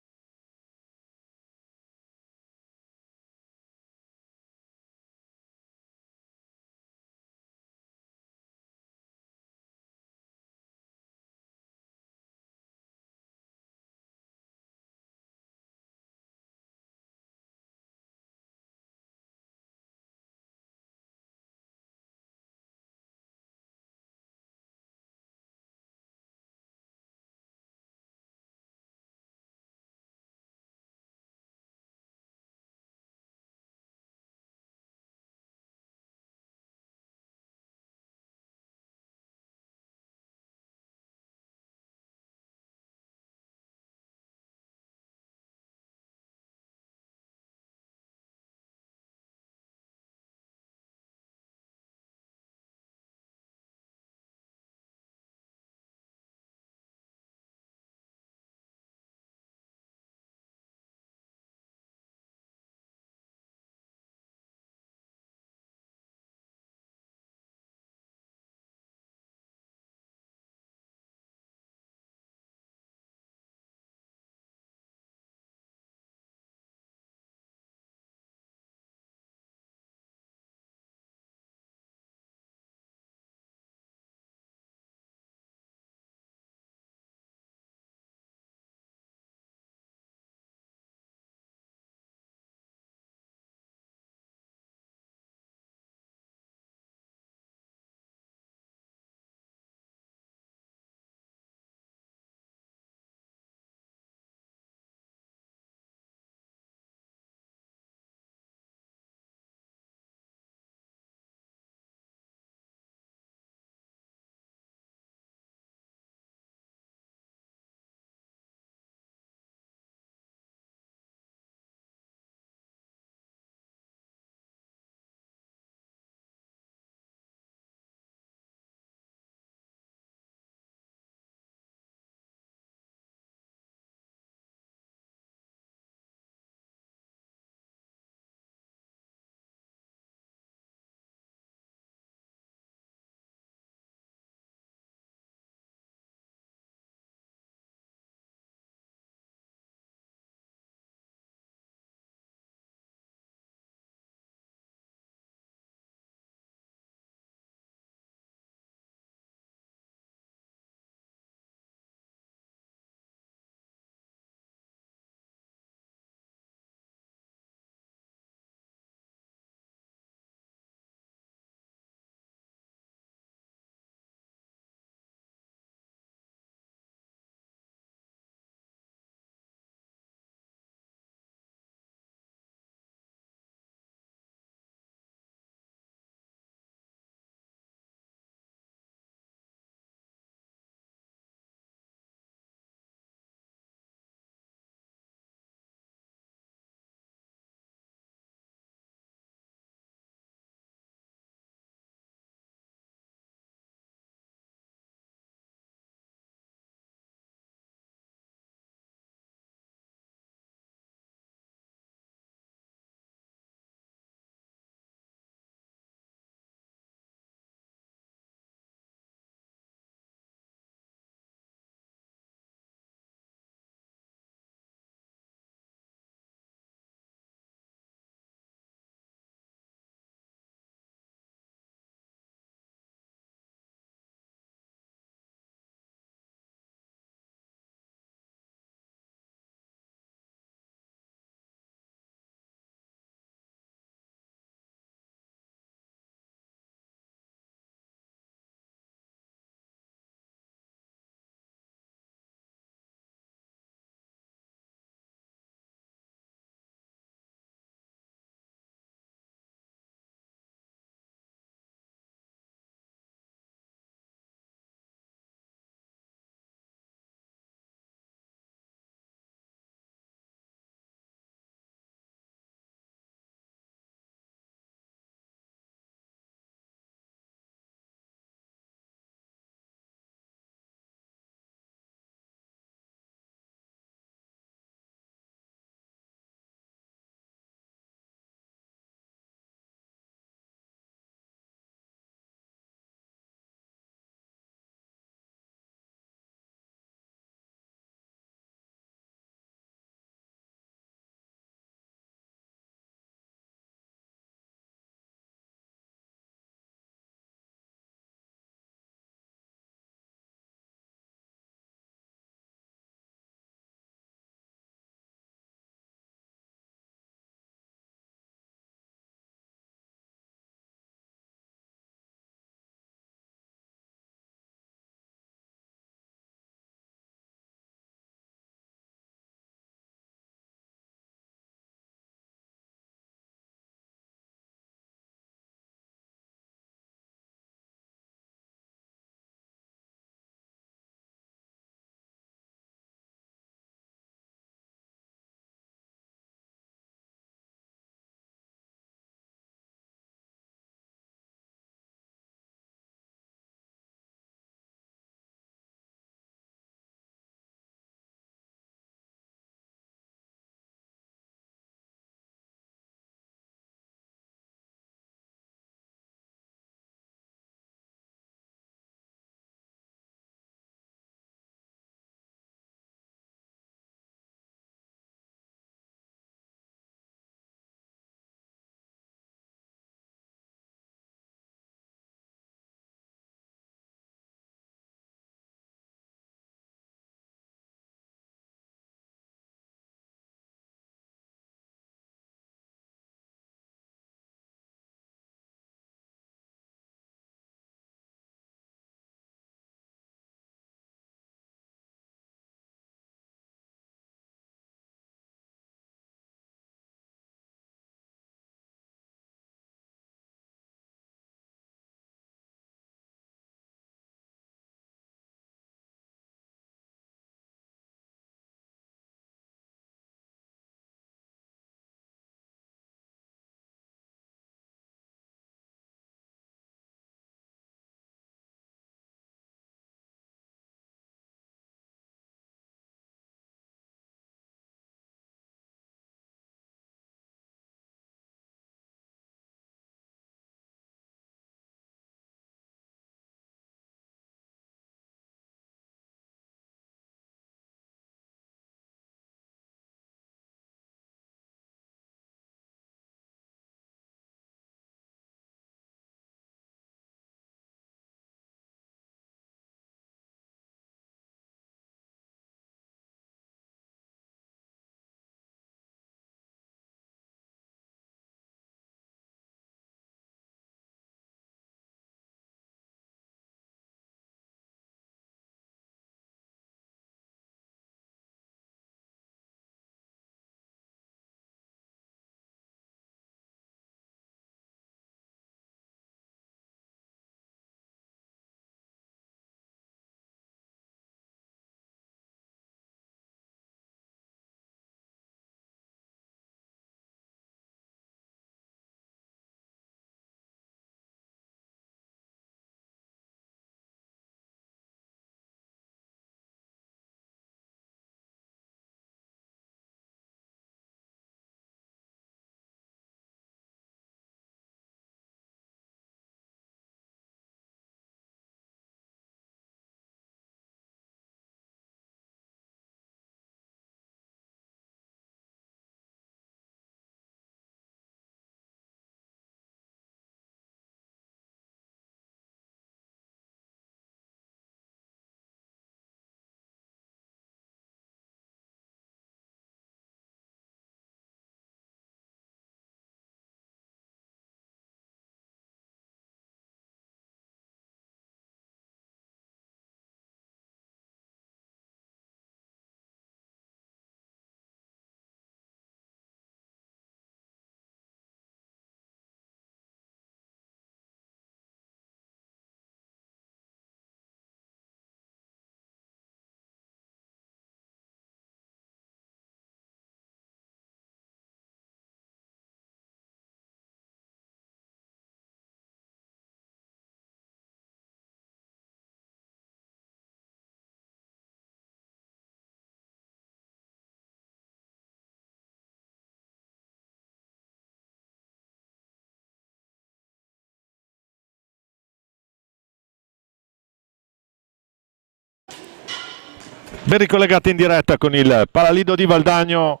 Ben ricollegati in diretta con il Palalido di Valdagno,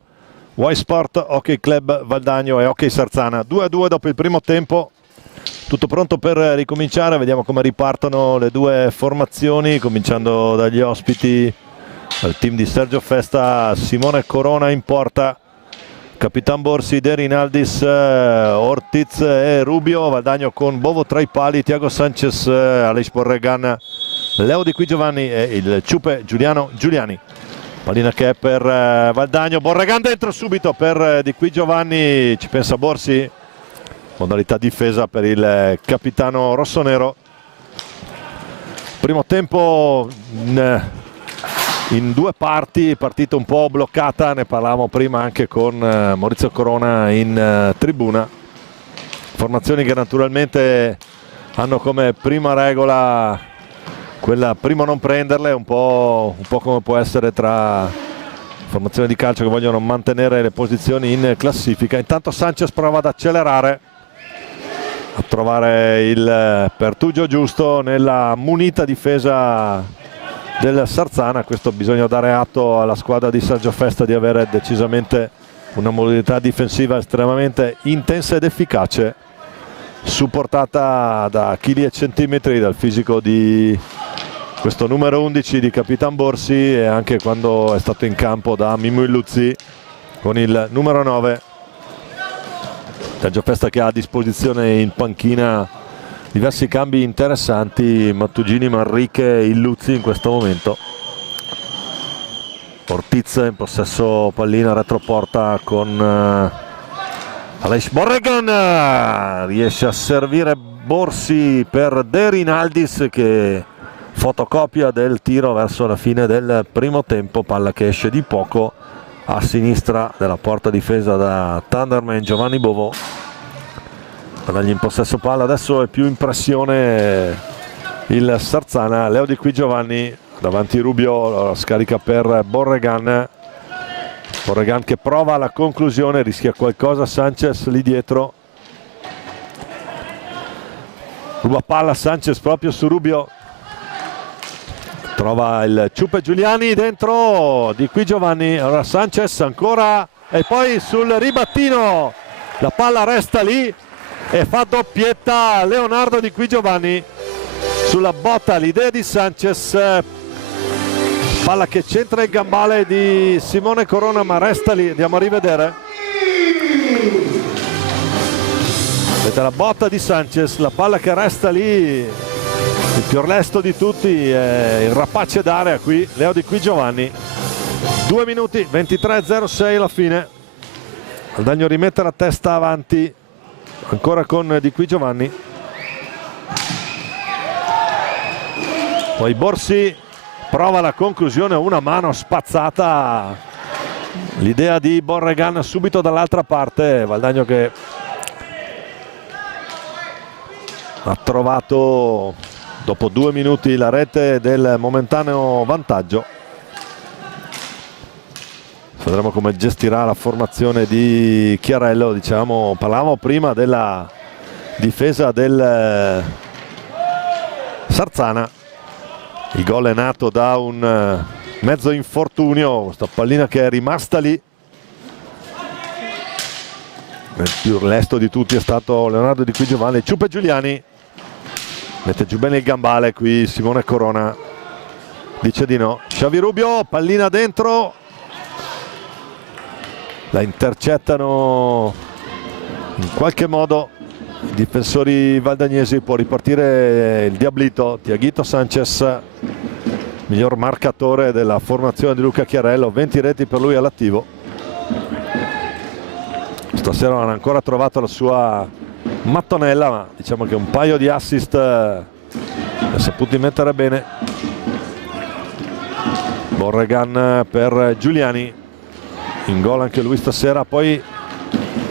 Y Sport Hockey Club Valdagno e Hockey Sarzana. 2-2 dopo il primo tempo, tutto pronto per ricominciare. Vediamo come ripartono le due formazioni, cominciando dagli ospiti. Al team di Sergio Festa, Simone Corona in porta, Capitan Borsi, De Rinaldis, Ortiz e Rubio. Valdagno con Bovo tra i pali, Thiago Sanchez, Aleix Borregan, Leo Di Qui Giovanni e il ciupe Giuliano Giuliani. Pallina che è per Valdagno, Borregan dentro subito per Di Qui Giovanni, ci pensa Borsi, modalità difesa per il capitano rossonero. Primo tempo in due parti, partita un po' bloccata, ne parlavamo prima anche con Maurizio Corona in tribuna. Formazioni che naturalmente hanno come prima regola quella prima non prenderle, un po' come può essere tra formazioni di calcio che vogliono mantenere le posizioni in classifica. Intanto Sanchez prova ad accelerare, a trovare il pertugio giusto nella munita difesa del Sarzana. Questo bisogna dare atto alla squadra di Sergio Festa di avere decisamente una modalità difensiva estremamente intensa ed efficace, supportata da chili e centimetri dal fisico di questo numero 11 di Capitan Borsi, e anche quando è stato in campo da Mimmo Illuzzi con il numero 9. Sergio Festa che ha a disposizione in panchina diversi cambi interessanti, Mattugini, Manrique e Illuzzi in questo momento. Ortiz in possesso pallina retroporta con Aleix Borregan, riesce a servire Borsi per De Rinaldis che fotocopia del tiro verso la fine del primo tempo. Palla che esce di poco a sinistra della porta difesa da Thunderman Giovanni Bovo. Guadagli in possesso palla, adesso è più in pressione il Sarzana. Leo Di Qui Giovanni davanti, Rubio scarica per Borregan. Borregan che prova la conclusione, rischia qualcosa Sanchez lì dietro. Ruba palla Sanchez proprio su Rubio, trova il ciupe Giuliani dentro, Di Qui Giovanni, allora Sanchez ancora e poi sul ribattino la palla resta lì e fa doppietta Leonardo Di Qui Giovanni sulla botta. L'idea di Sanchez, palla che centra il gambale di Simone Corona ma resta lì, andiamo a rivedere. Vedete la botta di Sanchez, la palla che resta lì. Il più lesto di tutti è il rapace d'area qui, Leo Di Qui Giovanni. 2 minuti 23:06 alla fine. Valdagno rimette la testa avanti ancora con Di Qui Giovanni, poi Borsi prova la conclusione, una mano spazzata, l'idea di Borregan subito dall'altra parte. Valdagno che ha trovato dopo 2 minuti la rete del momentaneo vantaggio. Vedremo come gestirà la formazione di Chiarello. Diciamo, parlavamo prima della difesa del Sarzana. Il gol è nato da un mezzo infortunio, questa pallina che è rimasta lì. Il più lesto di tutti è stato Leonardo Di Qui Giovanni. Ciupe Giuliani mette giù bene il gambale qui, Simone Corona dice di no. Xavi Rubio, pallina dentro, la intercettano in qualche modo i difensori valdagnesi. Può ripartire il Diablito, Tiaguito Sanchez, miglior marcatore della formazione di Luca Chiarello, 20 reti per lui all'attivo. Stasera non ha ancora trovato la sua mattonella, ma diciamo che un paio di assist ha saputo mettere bene. Borregan per Giuliani, in gol anche lui stasera. Poi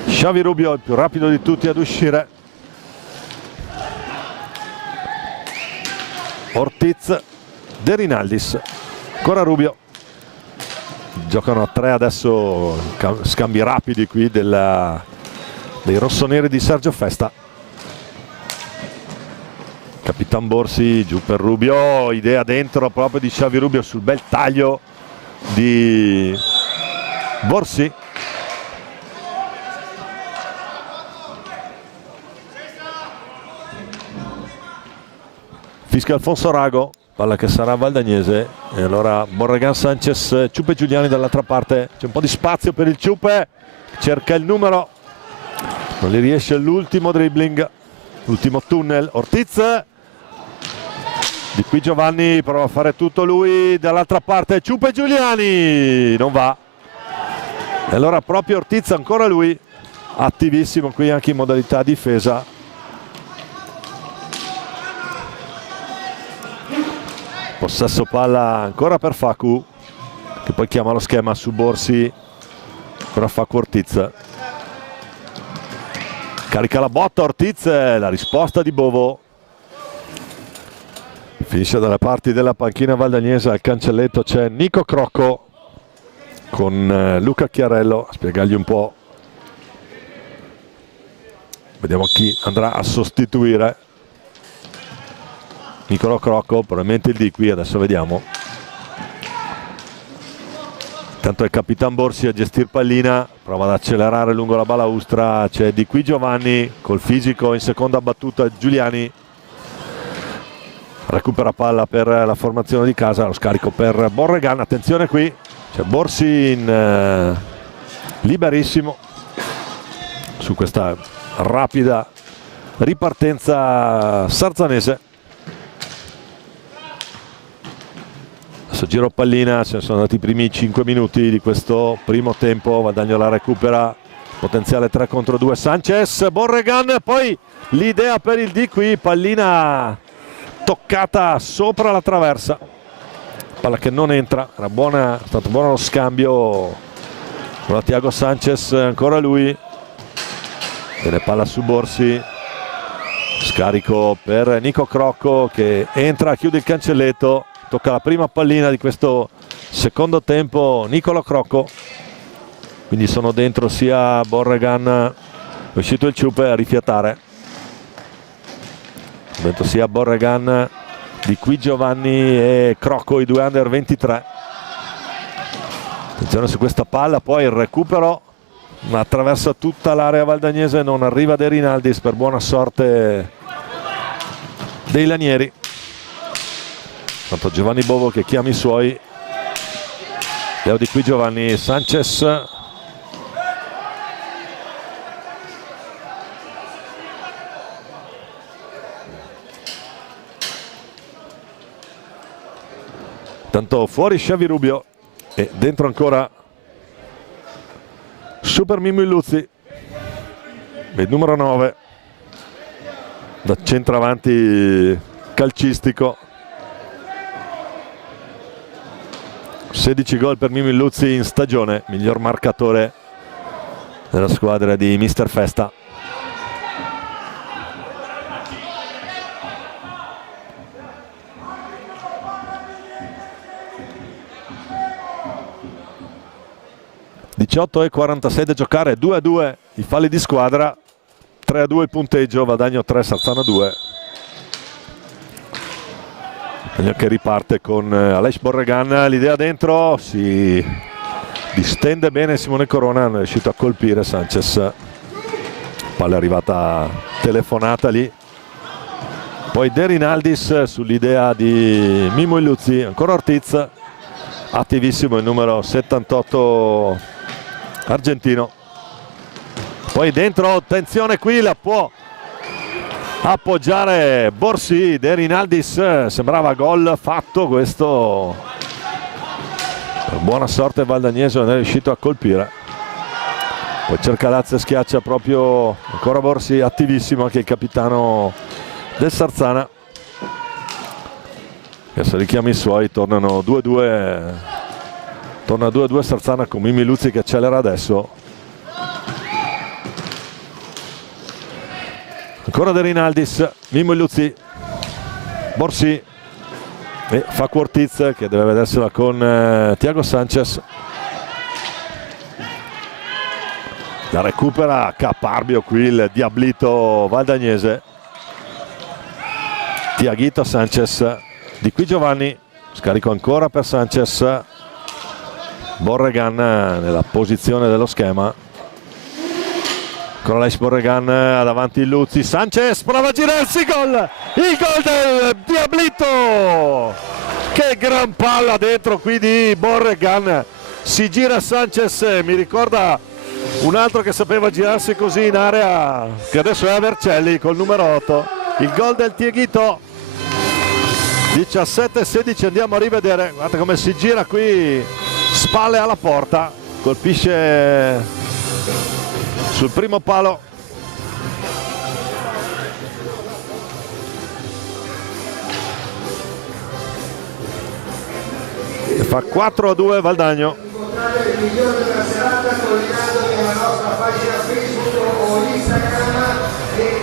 Xavi Rubio, il più rapido di tutti ad uscire. Ortiz, De Rinaldis, ancora Rubio. Giocano a 3 adesso, scambi rapidi qui dei rossoneri di Sergio Festa. Capitan Borsi giù per Rubio, idea dentro proprio di Xavi Rubio sul bel taglio di Borsi. Fischia Alfonso Rago, palla che sarà Valdagnese, e allora Borregan, Sanchez, Ciupe Giuliani dall'altra parte. C'è un po' di spazio per il Ciupe, cerca il numero, non gli riesce l'ultimo dribbling, l'ultimo tunnel. Ortiz, di qui Giovanni prova a fare tutto lui, dall'altra parte Ciupe Giuliani, non va. E allora proprio Ortiz, ancora lui, attivissimo qui anche in modalità difesa. Possesso palla ancora per Facu, che poi chiama lo schema su Borsi. Ancora Facu, Ortiz. Carica la botta Ortiz, la risposta di Bovo. Finisce dalle parti della panchina valdagnese. Al cancelletto c'è Nico Crocco con Luca Chiarello a spiegargli un po'. Vediamo chi andrà a sostituire Niccolò Crocco, probabilmente il di qui, adesso vediamo. Intanto è il Capitan Borsi a gestire pallina, prova ad accelerare lungo la balaustra, c'è di qui Giovanni col fisico in seconda battuta. Giuliani recupera palla per la formazione di casa, lo scarico per Borregan. Attenzione qui, c'è Borsi in liberissimo su questa rapida ripartenza sarzanese. Adesso giro pallina, se ne sono andati i primi 5 minuti di questo primo tempo. Valdagno la recupera, potenziale 3 contro 2. Sanchez, Borregan, poi l'idea per il di qui, pallina toccata sopra la traversa, palla che non entra. Era buona, è stato buono lo scambio con Thiago Sanchez, ancora lui. Viene palla su Borsi, scarico per Nico Crocco che entra, chiude il cancelletto. Tocca la prima pallina di questo secondo tempo Niccolò Crocco, quindi sono dentro sia Borregan, è uscito il Ciupe a rifiatare, dentro sia Borregan, di qui Giovanni e Crocco, i due under 23. Attenzione su questa palla, poi il recupero, ma attraversa tutta l'area valdagnese, non arriva De Rinaldis per buona sorte dei lanieri. Tanto Giovanni Bovo che chiama i suoi. Leo di qui Giovanni, Sanchez. Tanto fuori Xavi Rubio e dentro ancora Super Mimmo Illuzzi, il numero 9, da centravanti calcistico. 16 gol per Mimmo Illuzzi in stagione, miglior marcatore della squadra di Mister Festa. (18:46 da giocare), 2-2 i falli di squadra, 3-2 il punteggio, Valdagno 3, Sarzana 2. Che riparte con Aleix Borregan, l'idea dentro, si distende bene Simone Corona, non è riuscito a colpire Sanchez. Palla è arrivata telefonata lì. Poi De Rinaldis sull'idea di Mimmo Illuzzi, ancora Ortiz, attivissimo il numero 78 argentino. Poi dentro, attenzione qui, la può appoggiare Borsi. De Rinaldis, sembrava gol fatto questo, per buona sorte Valdagnese non è riuscito a colpire. Poi cerca Lazio e schiaccia proprio ancora Borsi, attivissimo anche il capitano del Sarzana. Adesso richiama i suoi, tornano 2-2, torna 2-2 Sarzana con Mimmo Illuzzi che accelera adesso. Ancora De Rinaldis, Mimmo Illuzzi, Borsi e Facu Ortiz che deve vedersela con Thiago Sanchez. La recupera caparbio qui il diablito valdagnese. Thiaguito Sanchez, di qui Giovanni, scarico ancora per Sanchez. Borregan nella posizione dello schema. Con Aleix Borregan davanti Luzzi, Sanchez prova a girarsi, gol! Il gol del Diablito! Che gran palla dentro qui di Borregan, si gira Sanchez, mi ricorda un altro che sapeva girarsi così in area, che adesso è a Vercelli col numero 8. Il gol del Tieghito, 17-16, andiamo a rivedere, guardate come si gira qui, spalle alla porta, colpisce sul primo palo. E fa 4-2 Valdagno. Il migliore della serata, collegandovi alla nostra pagina Facebook o Instagram e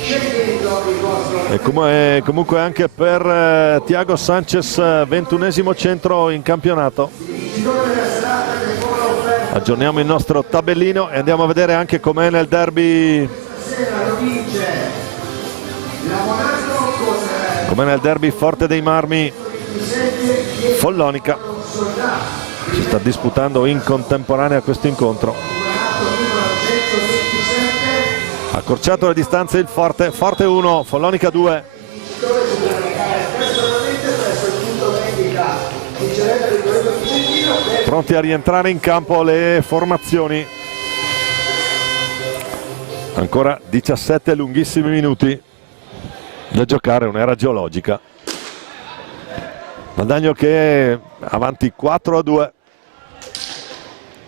scegliendo il vostro. E comunque anche per Thiago Sanchez, 21esimo centro in campionato. Aggiorniamo il nostro tabellino e andiamo a vedere anche com'è nel derby. Com'è nel derby Forte dei Marmi Follonica. Si sta disputando in contemporanea questo incontro. Accorciato le distanze il Forte, Forte 1, Follonica 2. Pronti a rientrare in campo le formazioni. Ancora 17 lunghissimi minuti da giocare, un'era geologica. Valdagno che è avanti 4-2.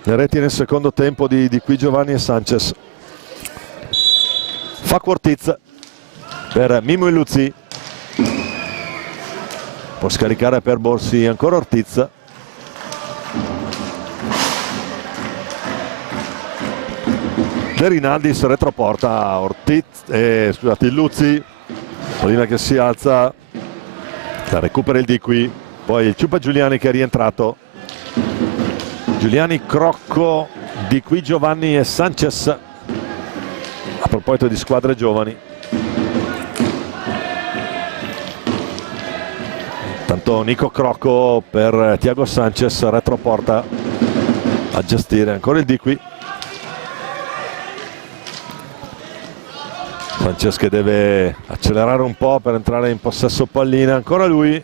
Le reti nel secondo tempo di qui Giovanni e Sanchez. Fa Ortiz per Mimo Illuzzi. Può scaricare per Borsi, ancora Ortiz. De Rinaldis retroporta Ortiz, scusate, Illuzzi. Polina che si alza, recupera il di qui, poi il Ciupa Giuliani che è rientrato. Giuliani, Crocco, di qui Giovanni e Sanchez. A proposito di squadre giovani, tanto Nico Crocco per Thiago Sanchez, retroporta a gestire, ancora il di qui. Sanchez che deve accelerare un po' per entrare in possesso pallina, ancora lui,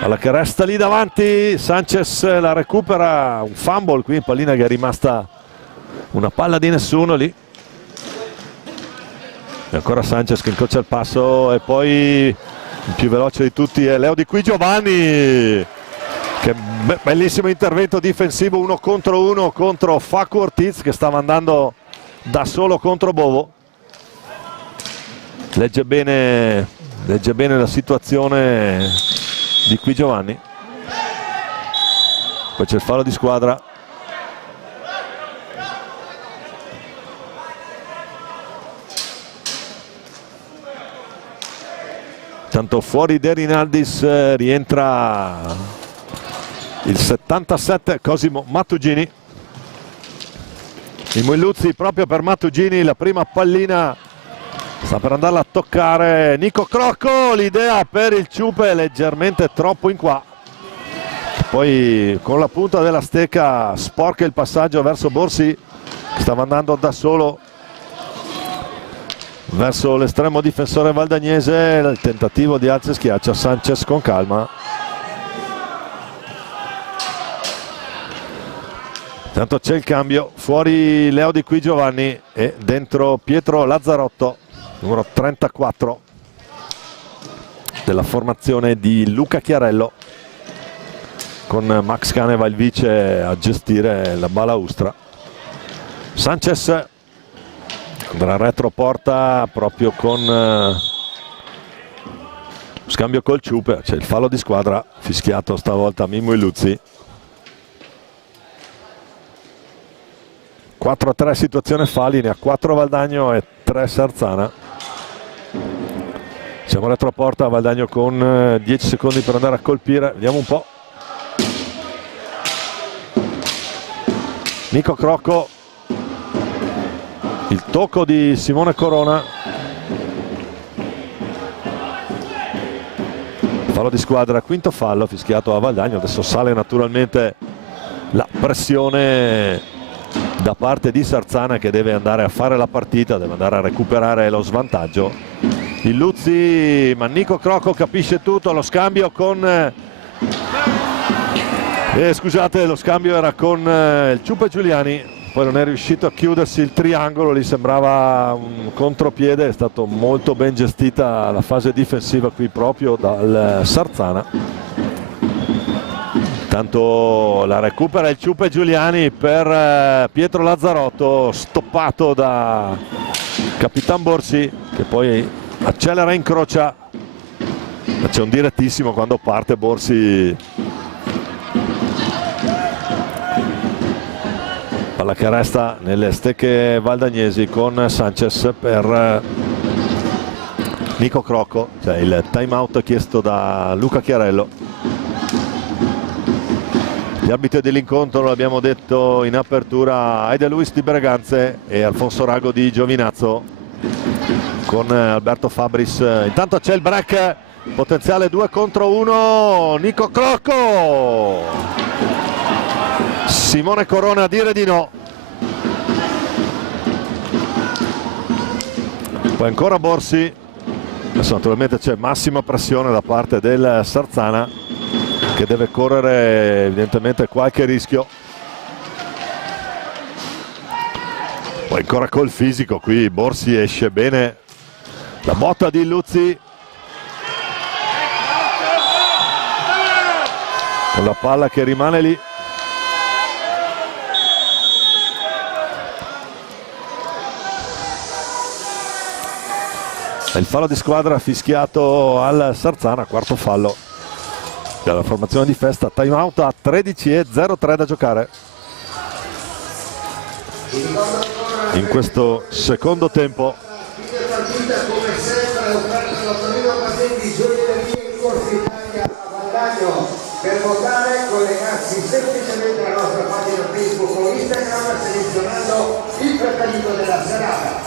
alla che resta lì davanti. Sanchez la recupera, un fumble qui, pallina che è rimasta una palla di nessuno lì. E ancora Sanchez che incrocia il passo, e poi il più veloce di tutti è Leo di qui Giovanni, che bellissimo intervento difensivo 1 contro 1 contro Facu Ortiz, che stava andando da solo contro Bovo. Legge bene la situazione di qui Giovanni. Poi c'è il fallo di squadra. Tanto fuori De Rinaldis, rientra il 77 Cosimo Mattugini. Mimo Illuzzi proprio per Mattugini, la prima pallina sta per andarla a toccare Nico Crocco, l'idea per il Ciupe leggermente troppo in qua, poi con la punta della stecca sporca il passaggio verso Borsi, che stava andando da solo verso l'estremo difensore valdagnese. Il tentativo di alza e schiaccia, Sanchez con calma. Tanto c'è il cambio, fuori Leo di qui Giovanni e dentro Pietro Lazzarotto, numero 34 della formazione di Luca Chiarello, con Max Caneva il vice a gestire la balaustra. Sanchez andrà retroporta proprio con scambio col Ciupe, c'è il fallo di squadra fischiato stavolta a Mimo Illuzzi. 4-3 situazione falli, ne ha 4 Valdagno e 3 Sarzana. Siamo retroporta, Valdagno con 10 secondi per andare a colpire, vediamo un po'. Nico Crocco, il tocco di Simone Corona, Fallo di squadra, quinto fallo fischiato a Valdagno. Adesso sale naturalmente la pressione da parte di Sarzana, che deve andare a fare la partita, deve andare a recuperare lo svantaggio. Il Luzzi, ma Nico Crocco capisce tutto. Lo scambio con scusate, lo scambio era con il Ciupa Giuliani, poi non è riuscito a chiudersi il triangolo, gli sembrava un contropiede. È stato molto ben gestita la fase difensiva qui proprio dal Sarzana. Tanto la recupera il Ciupa Giuliani per Pietro Lazzarotto, stoppato da Capitan Borsi, che poi accelera e incrocia. C'è un direttissimo quando parte Borsi. Palla che resta nelle stecche valdagnesi con Sanchez per Nico Crocco. C'è il time out chiesto da Luca Chiarello. Gli arbitri dell'incontro, l'abbiamo detto in apertura, Aide Luis di Breganze e Alfonso Rago di Giovinazzo, con Alberto Fabris. Intanto c'è il break, potenziale 2 contro 1, Nico Crocco. Simone Corona a dire di no. Poi ancora Borsi. Adesso naturalmente c'è massima pressione da parte del Sarzana, che deve correre evidentemente qualche rischio. Poi ancora col fisico qui Borsi, esce bene la botta di Luzzi con la palla che rimane lì. Il fallo di squadra fischiato al Sarzana, quarto fallo della formazione di festa. Time out a 13:03 da giocare in questo secondo tempo. Come sempre offerta da Torino Patenti, giovedì in Corso Italia a Valdagno. Per votare collegarsi semplicemente alla nostra pagina Facebook o Instagram selezionando il preferito della serata.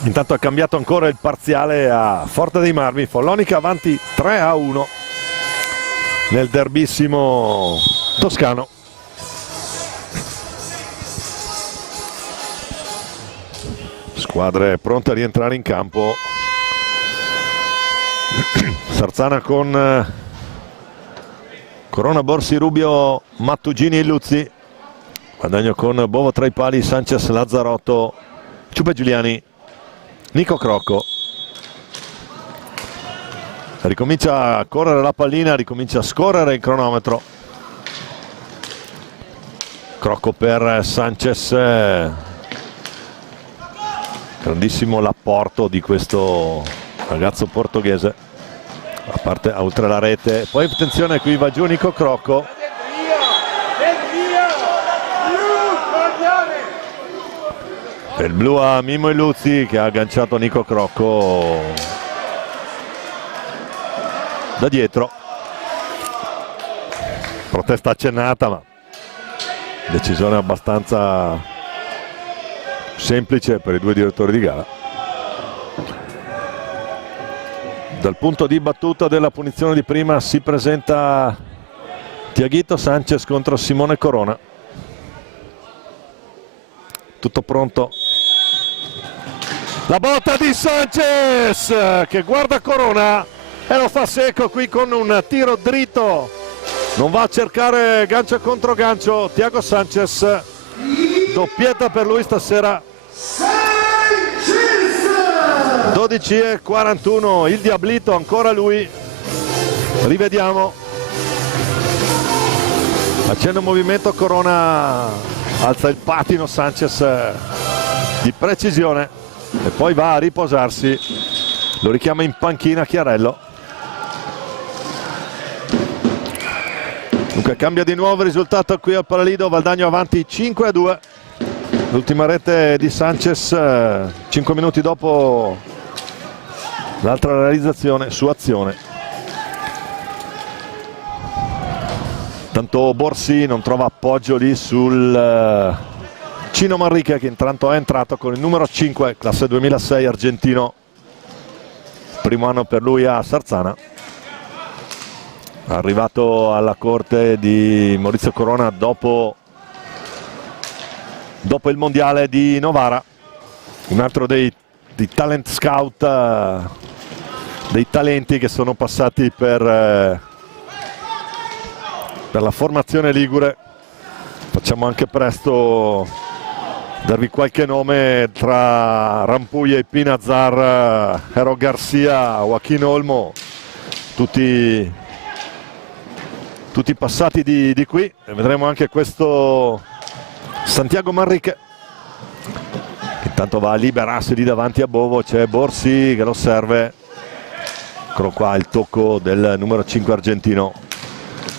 Intanto ha cambiato ancora il parziale a Forte dei Marmi. Follonica avanti 3-1 nel derbissimo toscano. Squadre pronte a rientrare in campo. Sarzana con Corona, Borsi, Rubio, Mattugini e Luzzi. Guadagno con Bovo tra i pali, Sanchez, Lazzarotto, Ciupa Giuliani, Nico Crocco. Ricomincia a correre la pallina, ricomincia a scorrere il cronometro. Crocco per Sanchez. Grandissimo l'apporto di questo ragazzo portoghese, a parte oltre la rete. Poi attenzione, qui va giù Nico Crocco. Il blu a Mimmo Luzzi, che ha agganciato Nico Crocco da dietro. Protesta accennata, ma decisione abbastanza semplice per i due direttori di gara. Dal punto di battuta della punizione di prima si presenta Tiaguito Sanchez contro Simone Corona. Tutto pronto. La botta di Sanchez che guarda Corona e lo fa secco qui con un tiro dritto. Non va a cercare gancio contro gancio. Thiago Sanchez, doppietta per lui stasera. 12:41, il Diablito, ancora lui. Rivediamo. Accende un movimento, Corona alza il patino, Sanchez di precisione e poi va a riposarsi. Lo richiama in panchina Chiarello. Dunque cambia di nuovo il risultato qui al Palalido. Valdagno avanti 5-2. L'ultima rete di Sanchez 5 minuti dopo l'altra realizzazione su azione. Tanto Borsi non trova appoggio lì sul Cino Manrique, che intanto è entrato con il numero 5, classe 2006, argentino. Primo anno per lui a Sarzana. Arrivato alla corte di Maurizio Corona dopo il mondiale di Novara. Un altro dei talent scout, dei talenti che sono passati per la formazione ligure. Facciamo anche presto darvi qualche nome tra Rampuglia e Pinazar, Hero Garcia, Joaquín Olmo, tutti passati di qui, e vedremo anche questo Santiago Manrique, che intanto va a liberarsi lì davanti a Bovo. C'è Borsi che lo serve. Eccolo qua il tocco del numero 5 argentino,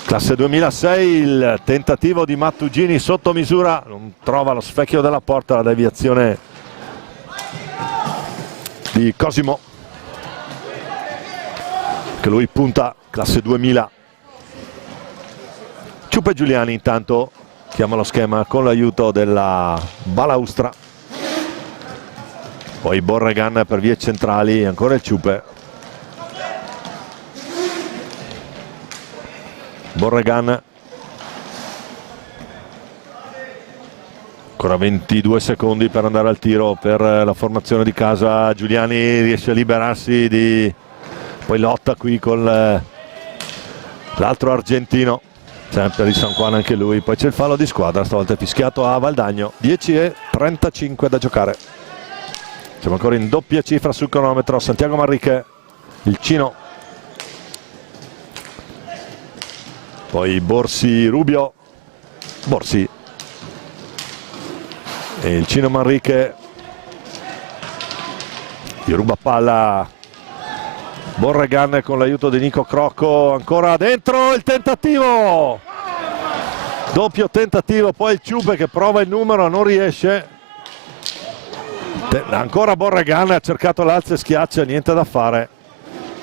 classe 2006. Il tentativo di Mattugini sotto misura, non trova lo specchio della porta, la deviazione di Cosimo, che lui punta, classe 2000. Ciupe Giuliani intanto chiama lo schema con l'aiuto della balaustra. Poi Borregan per vie centrali, ancora il Ciupe. Borregan, ancora 22 secondi per andare al tiro per la formazione di casa. Giuliani riesce a liberarsi poi lotta qui con l'altro argentino, sempre di San Juan anche lui. Poi c'è il fallo di squadra, stavolta è fischiato a Valdagno. 10:35 da giocare. Siamo ancora in doppia cifra sul cronometro. Santiago Manrique, il Cino, poi Borsi Rubio, Borsi e il Cino Manrique. Gli ruba palla Borregan con l'aiuto di Nico Crocco, ancora dentro il tentativo, doppio tentativo. Poi il Ciupe che prova il numero, non riesce. Ancora Borregan ha cercato l'alza e schiaccia, niente da fare.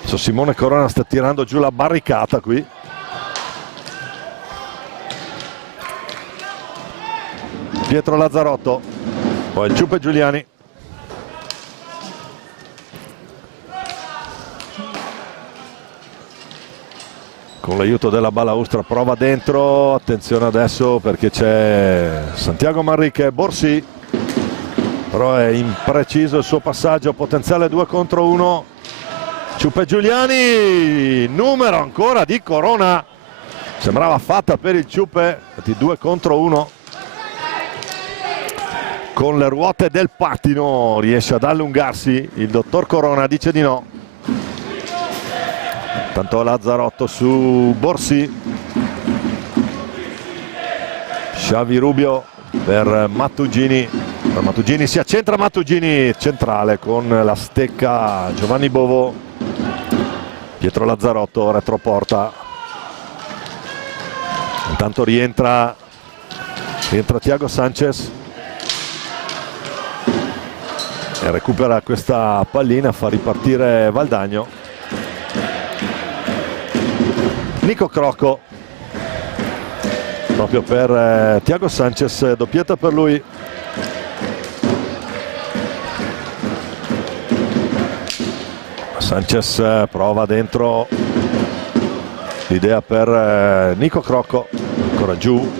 Adesso Simone Corona sta tirando giù la barricata qui. Pietro Lazzarotto, poi il Ciupe Giuliani. Con l'aiuto della balaustra prova dentro, attenzione adesso perché c'è Santiago Manrique. Borsi però è impreciso il suo passaggio, potenziale 2 contro 1. Ciupe Giuliani, numero ancora di Corona, sembrava fatta per il Ciupe, di 2 contro 1. Con le ruote del pattino riesce ad allungarsi il dottor Corona, dice di no. Tanto Lazzarotto su Borsi. Xavi Rubio per Mattugini. Per Mattugini si accentra, Mattugini centrale con la stecca Giovanni Bovo. Pietro Lazzarotto retroporta. Intanto rientra Thiago Sanchez e recupera questa pallina, fa ripartire Valdagno. Nico Crocco proprio per Thiago Sanchez, doppietta per lui. Sanchez prova dentro, l'idea per Nico Crocco, ancora giù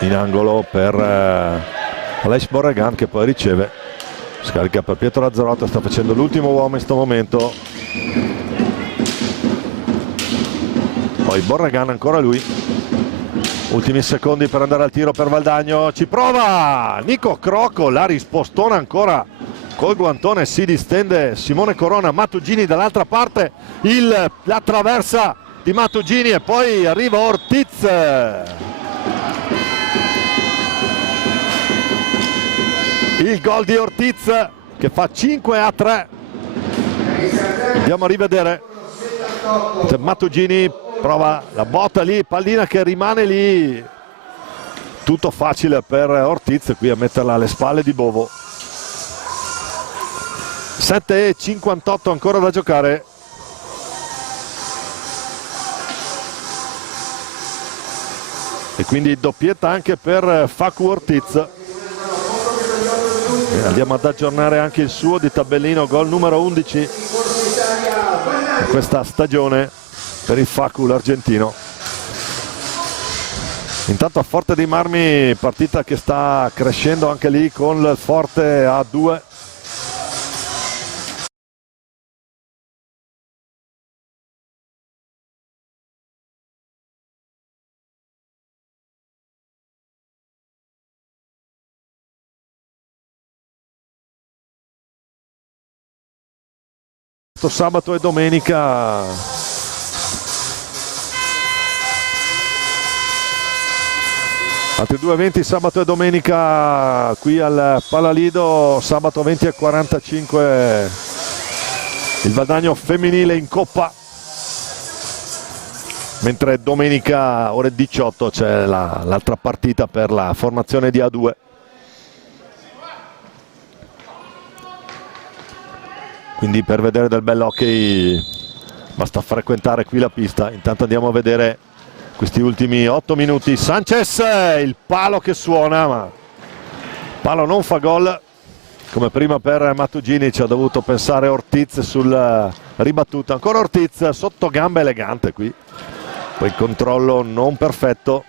in angolo per Aleix Borregan, che poi riceve, scarica per Pietro Lazzarotto, sta facendo l'ultimo uomo in questo momento. Poi Borregan, ancora lui, ultimi secondi per andare al tiro per Valdagno, ci prova Nico Crocco, la rispostona ancora col guantone, si distende Simone Corona. Mattugini dall'altra parte, la traversa di Mattugini e poi arriva Ortiz. Il gol di Ortiz che fa 5-3. Andiamo a rivedere. Mattugini prova la botta lì, pallina che rimane lì. Tutto facile per Ortiz qui a metterla alle spalle di Bovo. 7:58 ancora da giocare. . e quindi doppietta anche per Facu Ortiz. E andiamo ad aggiornare anche il suo di tabellino, gol numero 11 in questa stagione per il Facu, l'argentino. Intanto a Forte dei Marmi, partita che sta crescendo anche lì con il Forte A2. Sabato e domenica altri due eventi, sabato e domenica qui al Palalido. Sabato 20:45 il Valdagno femminile in Coppa, mentre domenica ore 18 c'è l'altra partita per la formazione di A2. Quindi per vedere del bel hockey basta frequentare qui la pista. Intanto andiamo a vedere questi ultimi 8 minuti. Sanchez, il palo che suona, ma palo non fa gol, come prima per Mattugini. Ci ha dovuto pensare Ortiz sul ribattuto. Ancora Ortiz, sotto gamba elegante qui, poi il controllo non perfetto,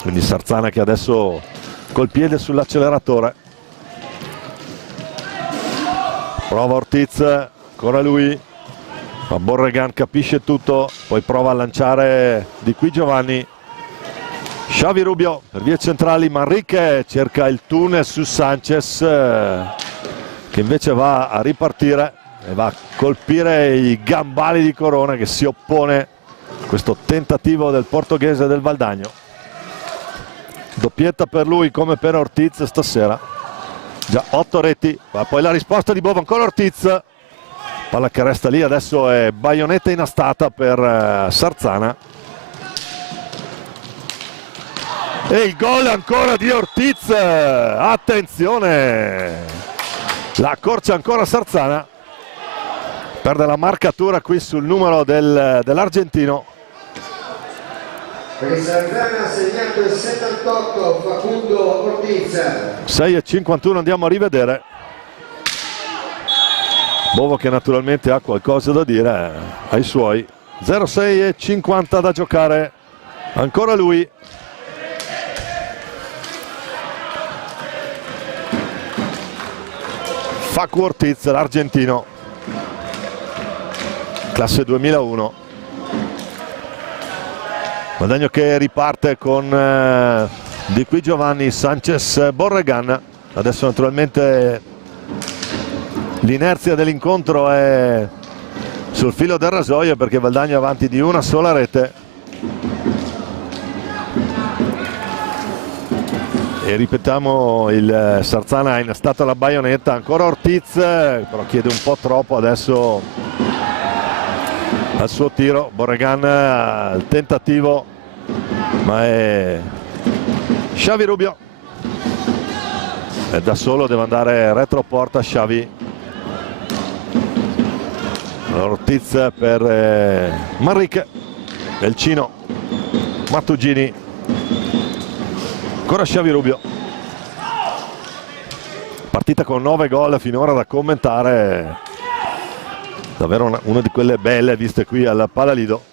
quindi Sarzana che adesso col piede sull'acceleratore. Prova Ortiz, ancora lui, ma Borregan capisce tutto, poi prova a lanciare di qui Giovanni. Xavi Rubio per vie centrali, Manrique cerca il tunnel su Sanchez, che invece va a ripartire e va a colpire i gambali di Corona, che si oppone a questo tentativo del portoghese del Valdagno. Doppietta per lui come per Ortiz stasera. Già 8 reti, ma poi la risposta di Bovo, ancora Ortiz, palla che resta lì, adesso è baionetta inastata per Sarzana. E il gol ancora di Ortiz, attenzione, la accorcia ancora Sarzana, perde la marcatura qui sul numero dell'argentino. Per il Sarzana ha segnato il 78 Facundo Ortiz. 6:51, andiamo a rivedere. Bovo che naturalmente ha qualcosa da dire ai suoi. 0:6:50 da giocare, ancora lui. Facu Ortiz, l'argentino, classe 2001. Valdagno che riparte con di qui Giovanni, Sanchez, Borregan. Adesso naturalmente l'inerzia dell'incontro è sul filo del rasoio, perché Valdagno è avanti di una sola rete. E ripetiamo, il Sarzana ha innestato la baionetta, ancora Ortiz, però chiede un po' troppo adesso al suo tiro. Borregan il tentativo, ma è Xavi Rubio, e da solo deve andare retroporta Xavi. Ortiz per Manrique, Elcino, Mattugini, ancora Xavi Rubio. Partita con 9 gol finora da commentare, davvero una di quelle belle viste qui al Palalido.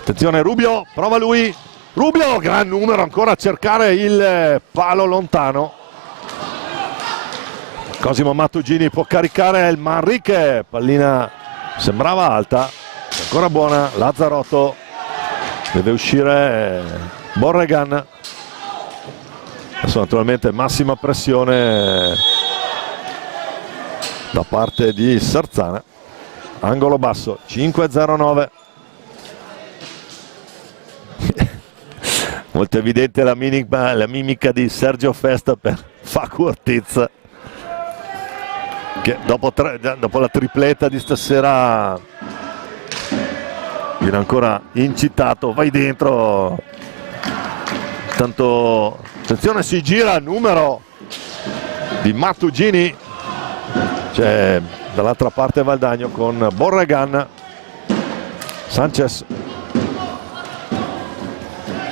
Attenzione Rubio, prova lui, Rubio, gran numero, ancora a cercare il palo lontano. Cosimo Mattugini può caricare il Manrique, pallina sembrava alta, ancora buona. Lazzarotto, deve uscire Borregan. Adesso naturalmente massima pressione da parte di Sarzana. Angolo basso, 5:09. Molto evidente la mimica di Sergio Festa per Facu Ortiz, che dopo la tripletta di stasera viene ancora incitato, vai dentro. Tanto attenzione, si gira il numero di Mattugini, c'è dall'altra parte Valdagno con Borregan. Sanchez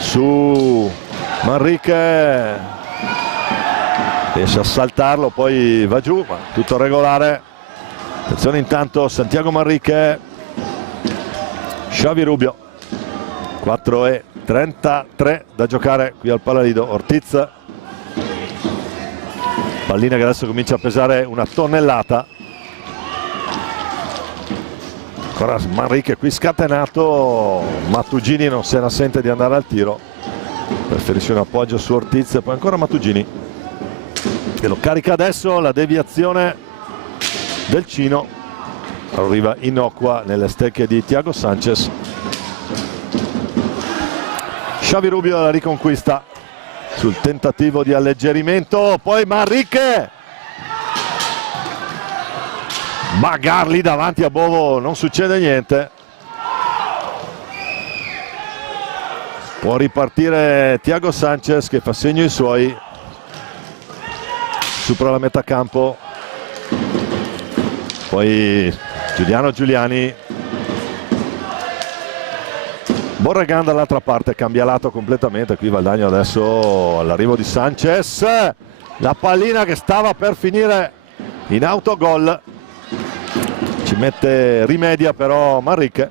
su Manrique, riesce a saltarlo, poi va giù, ma tutto regolare. Attenzione intanto Santiago Manrique, Xavi Rubio, 4:33 da giocare qui al Palalido. Ortiz, pallina che adesso comincia a pesare una tonnellata. Ancora Manrique qui scatenato, Mattugini non se ne sente di andare al tiro, preferisce un appoggio su Ortiz e poi ancora Mattugini che lo carica adesso. La deviazione del Cino arriva innocua nelle stecche di Thiago Sanchez. Xavi Rubio la riconquista sul tentativo di alleggerimento, poi Manrique, Magarli davanti a Bovo, non succede niente. Può ripartire Thiago Sanchez che fa segno ai suoi, supera la metà campo, poi Giuliano Giuliani, Borregan dall'altra parte, cambia lato completamente. Qui Valdagno adesso all'arrivo di Sanchez, la pallina che stava per finire in autogol, ci rimedia però Manrique.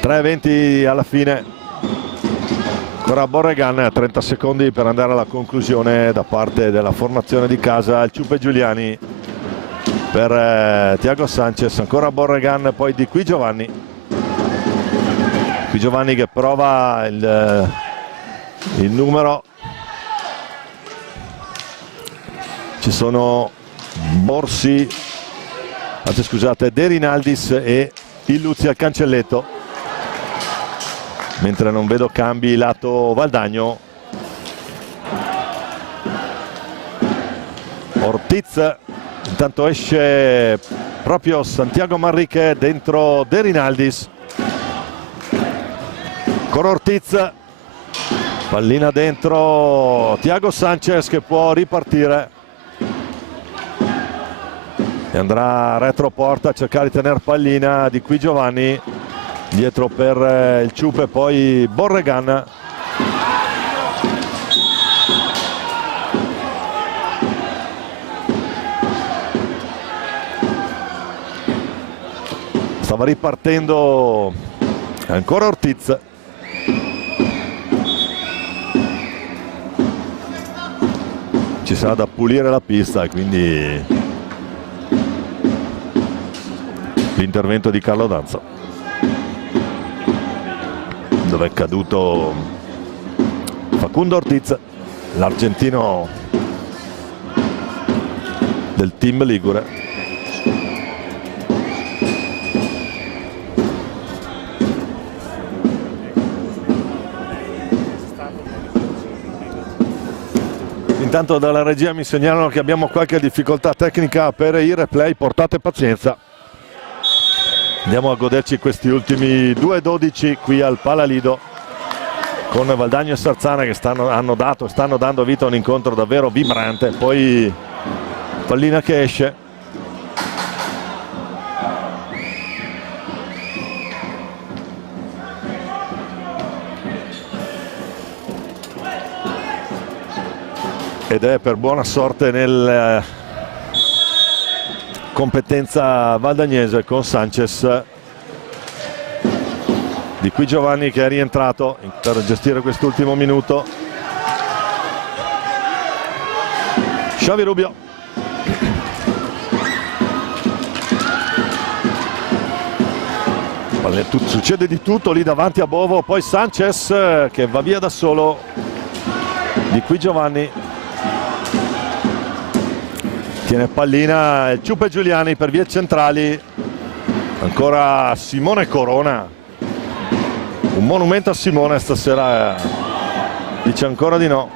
3:20 alla fine, ancora Borregan, 30 secondi per andare alla conclusione da parte della formazione di casa. Il Ciupe Giuliani per Thiago Sanchez, ancora Borregan, poi Di Qui Giovanni. Qui Giovanni che prova il numero, ci sono Borsi, anzi scusate, De Rinaldis e Illuzzi al cancelletto, mentre non vedo cambi lato Valdagno. Ortiz, intanto esce proprio Santiago Manrique dentro De Rinaldis, con Ortiz, pallina dentro Thiago Sanchez che può ripartire e andrà retroporta a cercare di tenere pallina. Di Qui Giovanni dietro per il Ciupe, poi Borregan. Stava ripartendo ancora Ortiz. Ci sarà da pulire la pista e quindi l'intervento di Carlo Danza, dove è caduto Facundo Ortiz, l'argentino del team ligure. Intanto dalla regia mi segnalano che abbiamo qualche difficoltà tecnica per i replay, portate pazienza. Andiamo a goderci questi ultimi 2:12 qui al Palalido con Valdagno e Sarzana che stanno dando vita a un incontro davvero vibrante. Poi pallina che esce, ed è per buona sorte nel competenza valdagnese con Sanchez. Di Qui Giovanni che è rientrato per gestire quest'ultimo minuto. Xavi Rubio, succede di tutto lì davanti a Bovo, poi Sanchez che va via da solo. Di Qui Giovanni tiene pallina, il Ciupe Giuliani per vie centrali, ancora Simone Corona, un monumento a Simone stasera, dice ancora di no.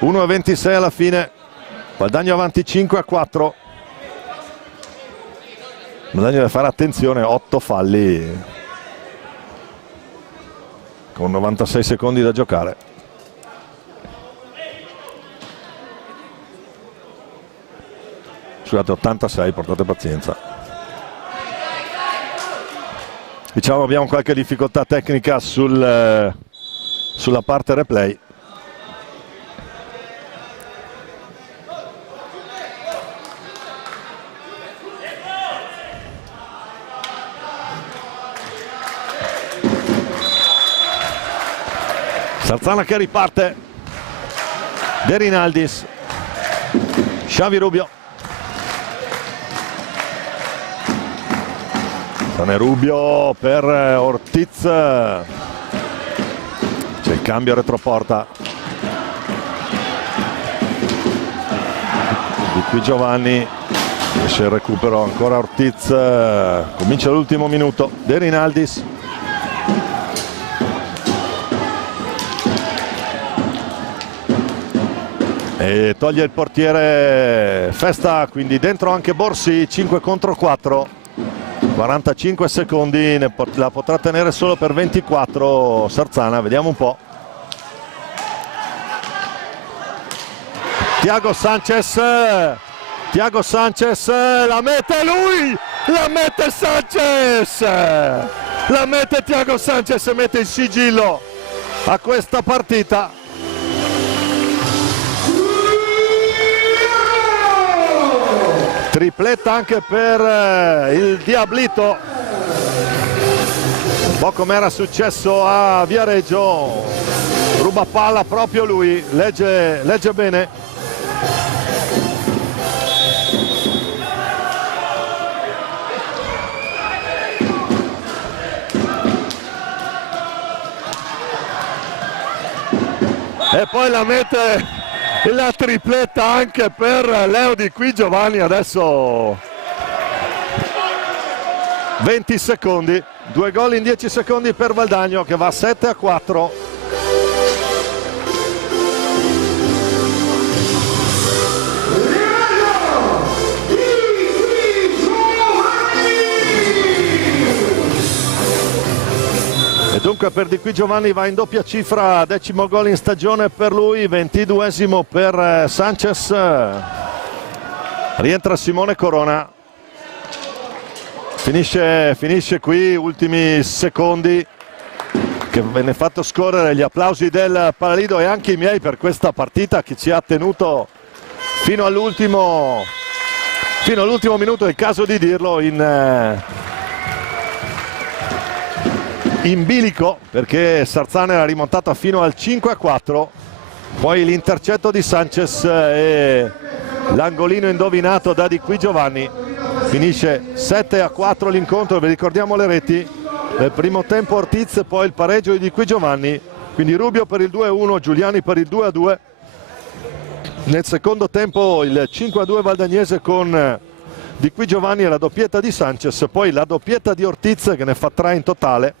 (1:26 alla fine), Valdagno avanti 5-4. Valdagno deve fare attenzione, 8 falli. con 96 secondi da giocare. Scusate, 86, portate pazienza. Diciamo abbiamo qualche difficoltà tecnica sulla parte replay. Sarzana che riparte, De Rinaldis, Xavi Rubio, Tane Rubio per Ortiz, c'è il cambio retroporta di qui Giovanni, esce il recupero ancora Ortiz, comincia l'ultimo minuto, De Rinaldis. E toglie il portiere Festa, quindi dentro anche Borsi, 5 contro 4, 45 secondi, la potrà tenere solo per 24 Sarzana, vediamo un po'. Thiago Sanchez, la mette lui, la mette Sanchez, la mette Thiago Sanchez e mette il sigillo a questa partita. Tripletta anche per il Diablito, un po' come era successo a Viareggio, ruba palla proprio lui, legge bene. E poi la mette la tripletta anche per Leo Di Qui Giovanni. Adesso 20 secondi, 2 gol in 10 secondi per Valdagno che va 7-4. E dunque per Di Qui Giovanni va in doppia cifra, 10° gol in stagione per lui, 22° per Sanchez. Rientra Simone Corona, finisce qui, ultimi secondi, che venne fatto scorrere gli applausi del Palalido e anche i miei per questa partita che ci ha tenuto fino all'ultimo minuto, è il caso di dirlo, in bilico, perché Sarzana era rimontata fino al 5-4, poi l'intercetto di Sanchez e l'angolino indovinato da Di Qui Giovanni, finisce 7-4 l'incontro. Vi ricordiamo le reti: nel primo tempo Ortiz, poi il pareggio di Qui Giovanni, quindi Rubio per il 2-1, Giuliani per il 2-2. Nel secondo tempo il 5-2 valdagnese con Di Qui Giovanni e la doppietta di Sanchez, poi la doppietta di Ortiz che ne fa 3 in totale,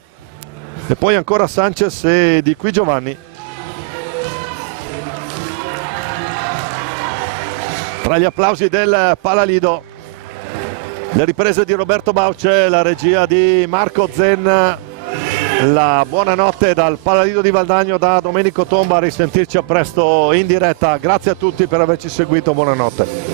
e poi ancora Sanchez e Di Qui Giovanni. Tra gli applausi del Palalido, le riprese di Roberto Bauce, la regia di Marco Zen, la buonanotte dal Palalido di Valdagno da Domenico Tomba. A risentirci a presto in diretta, grazie a tutti per averci seguito, buonanotte.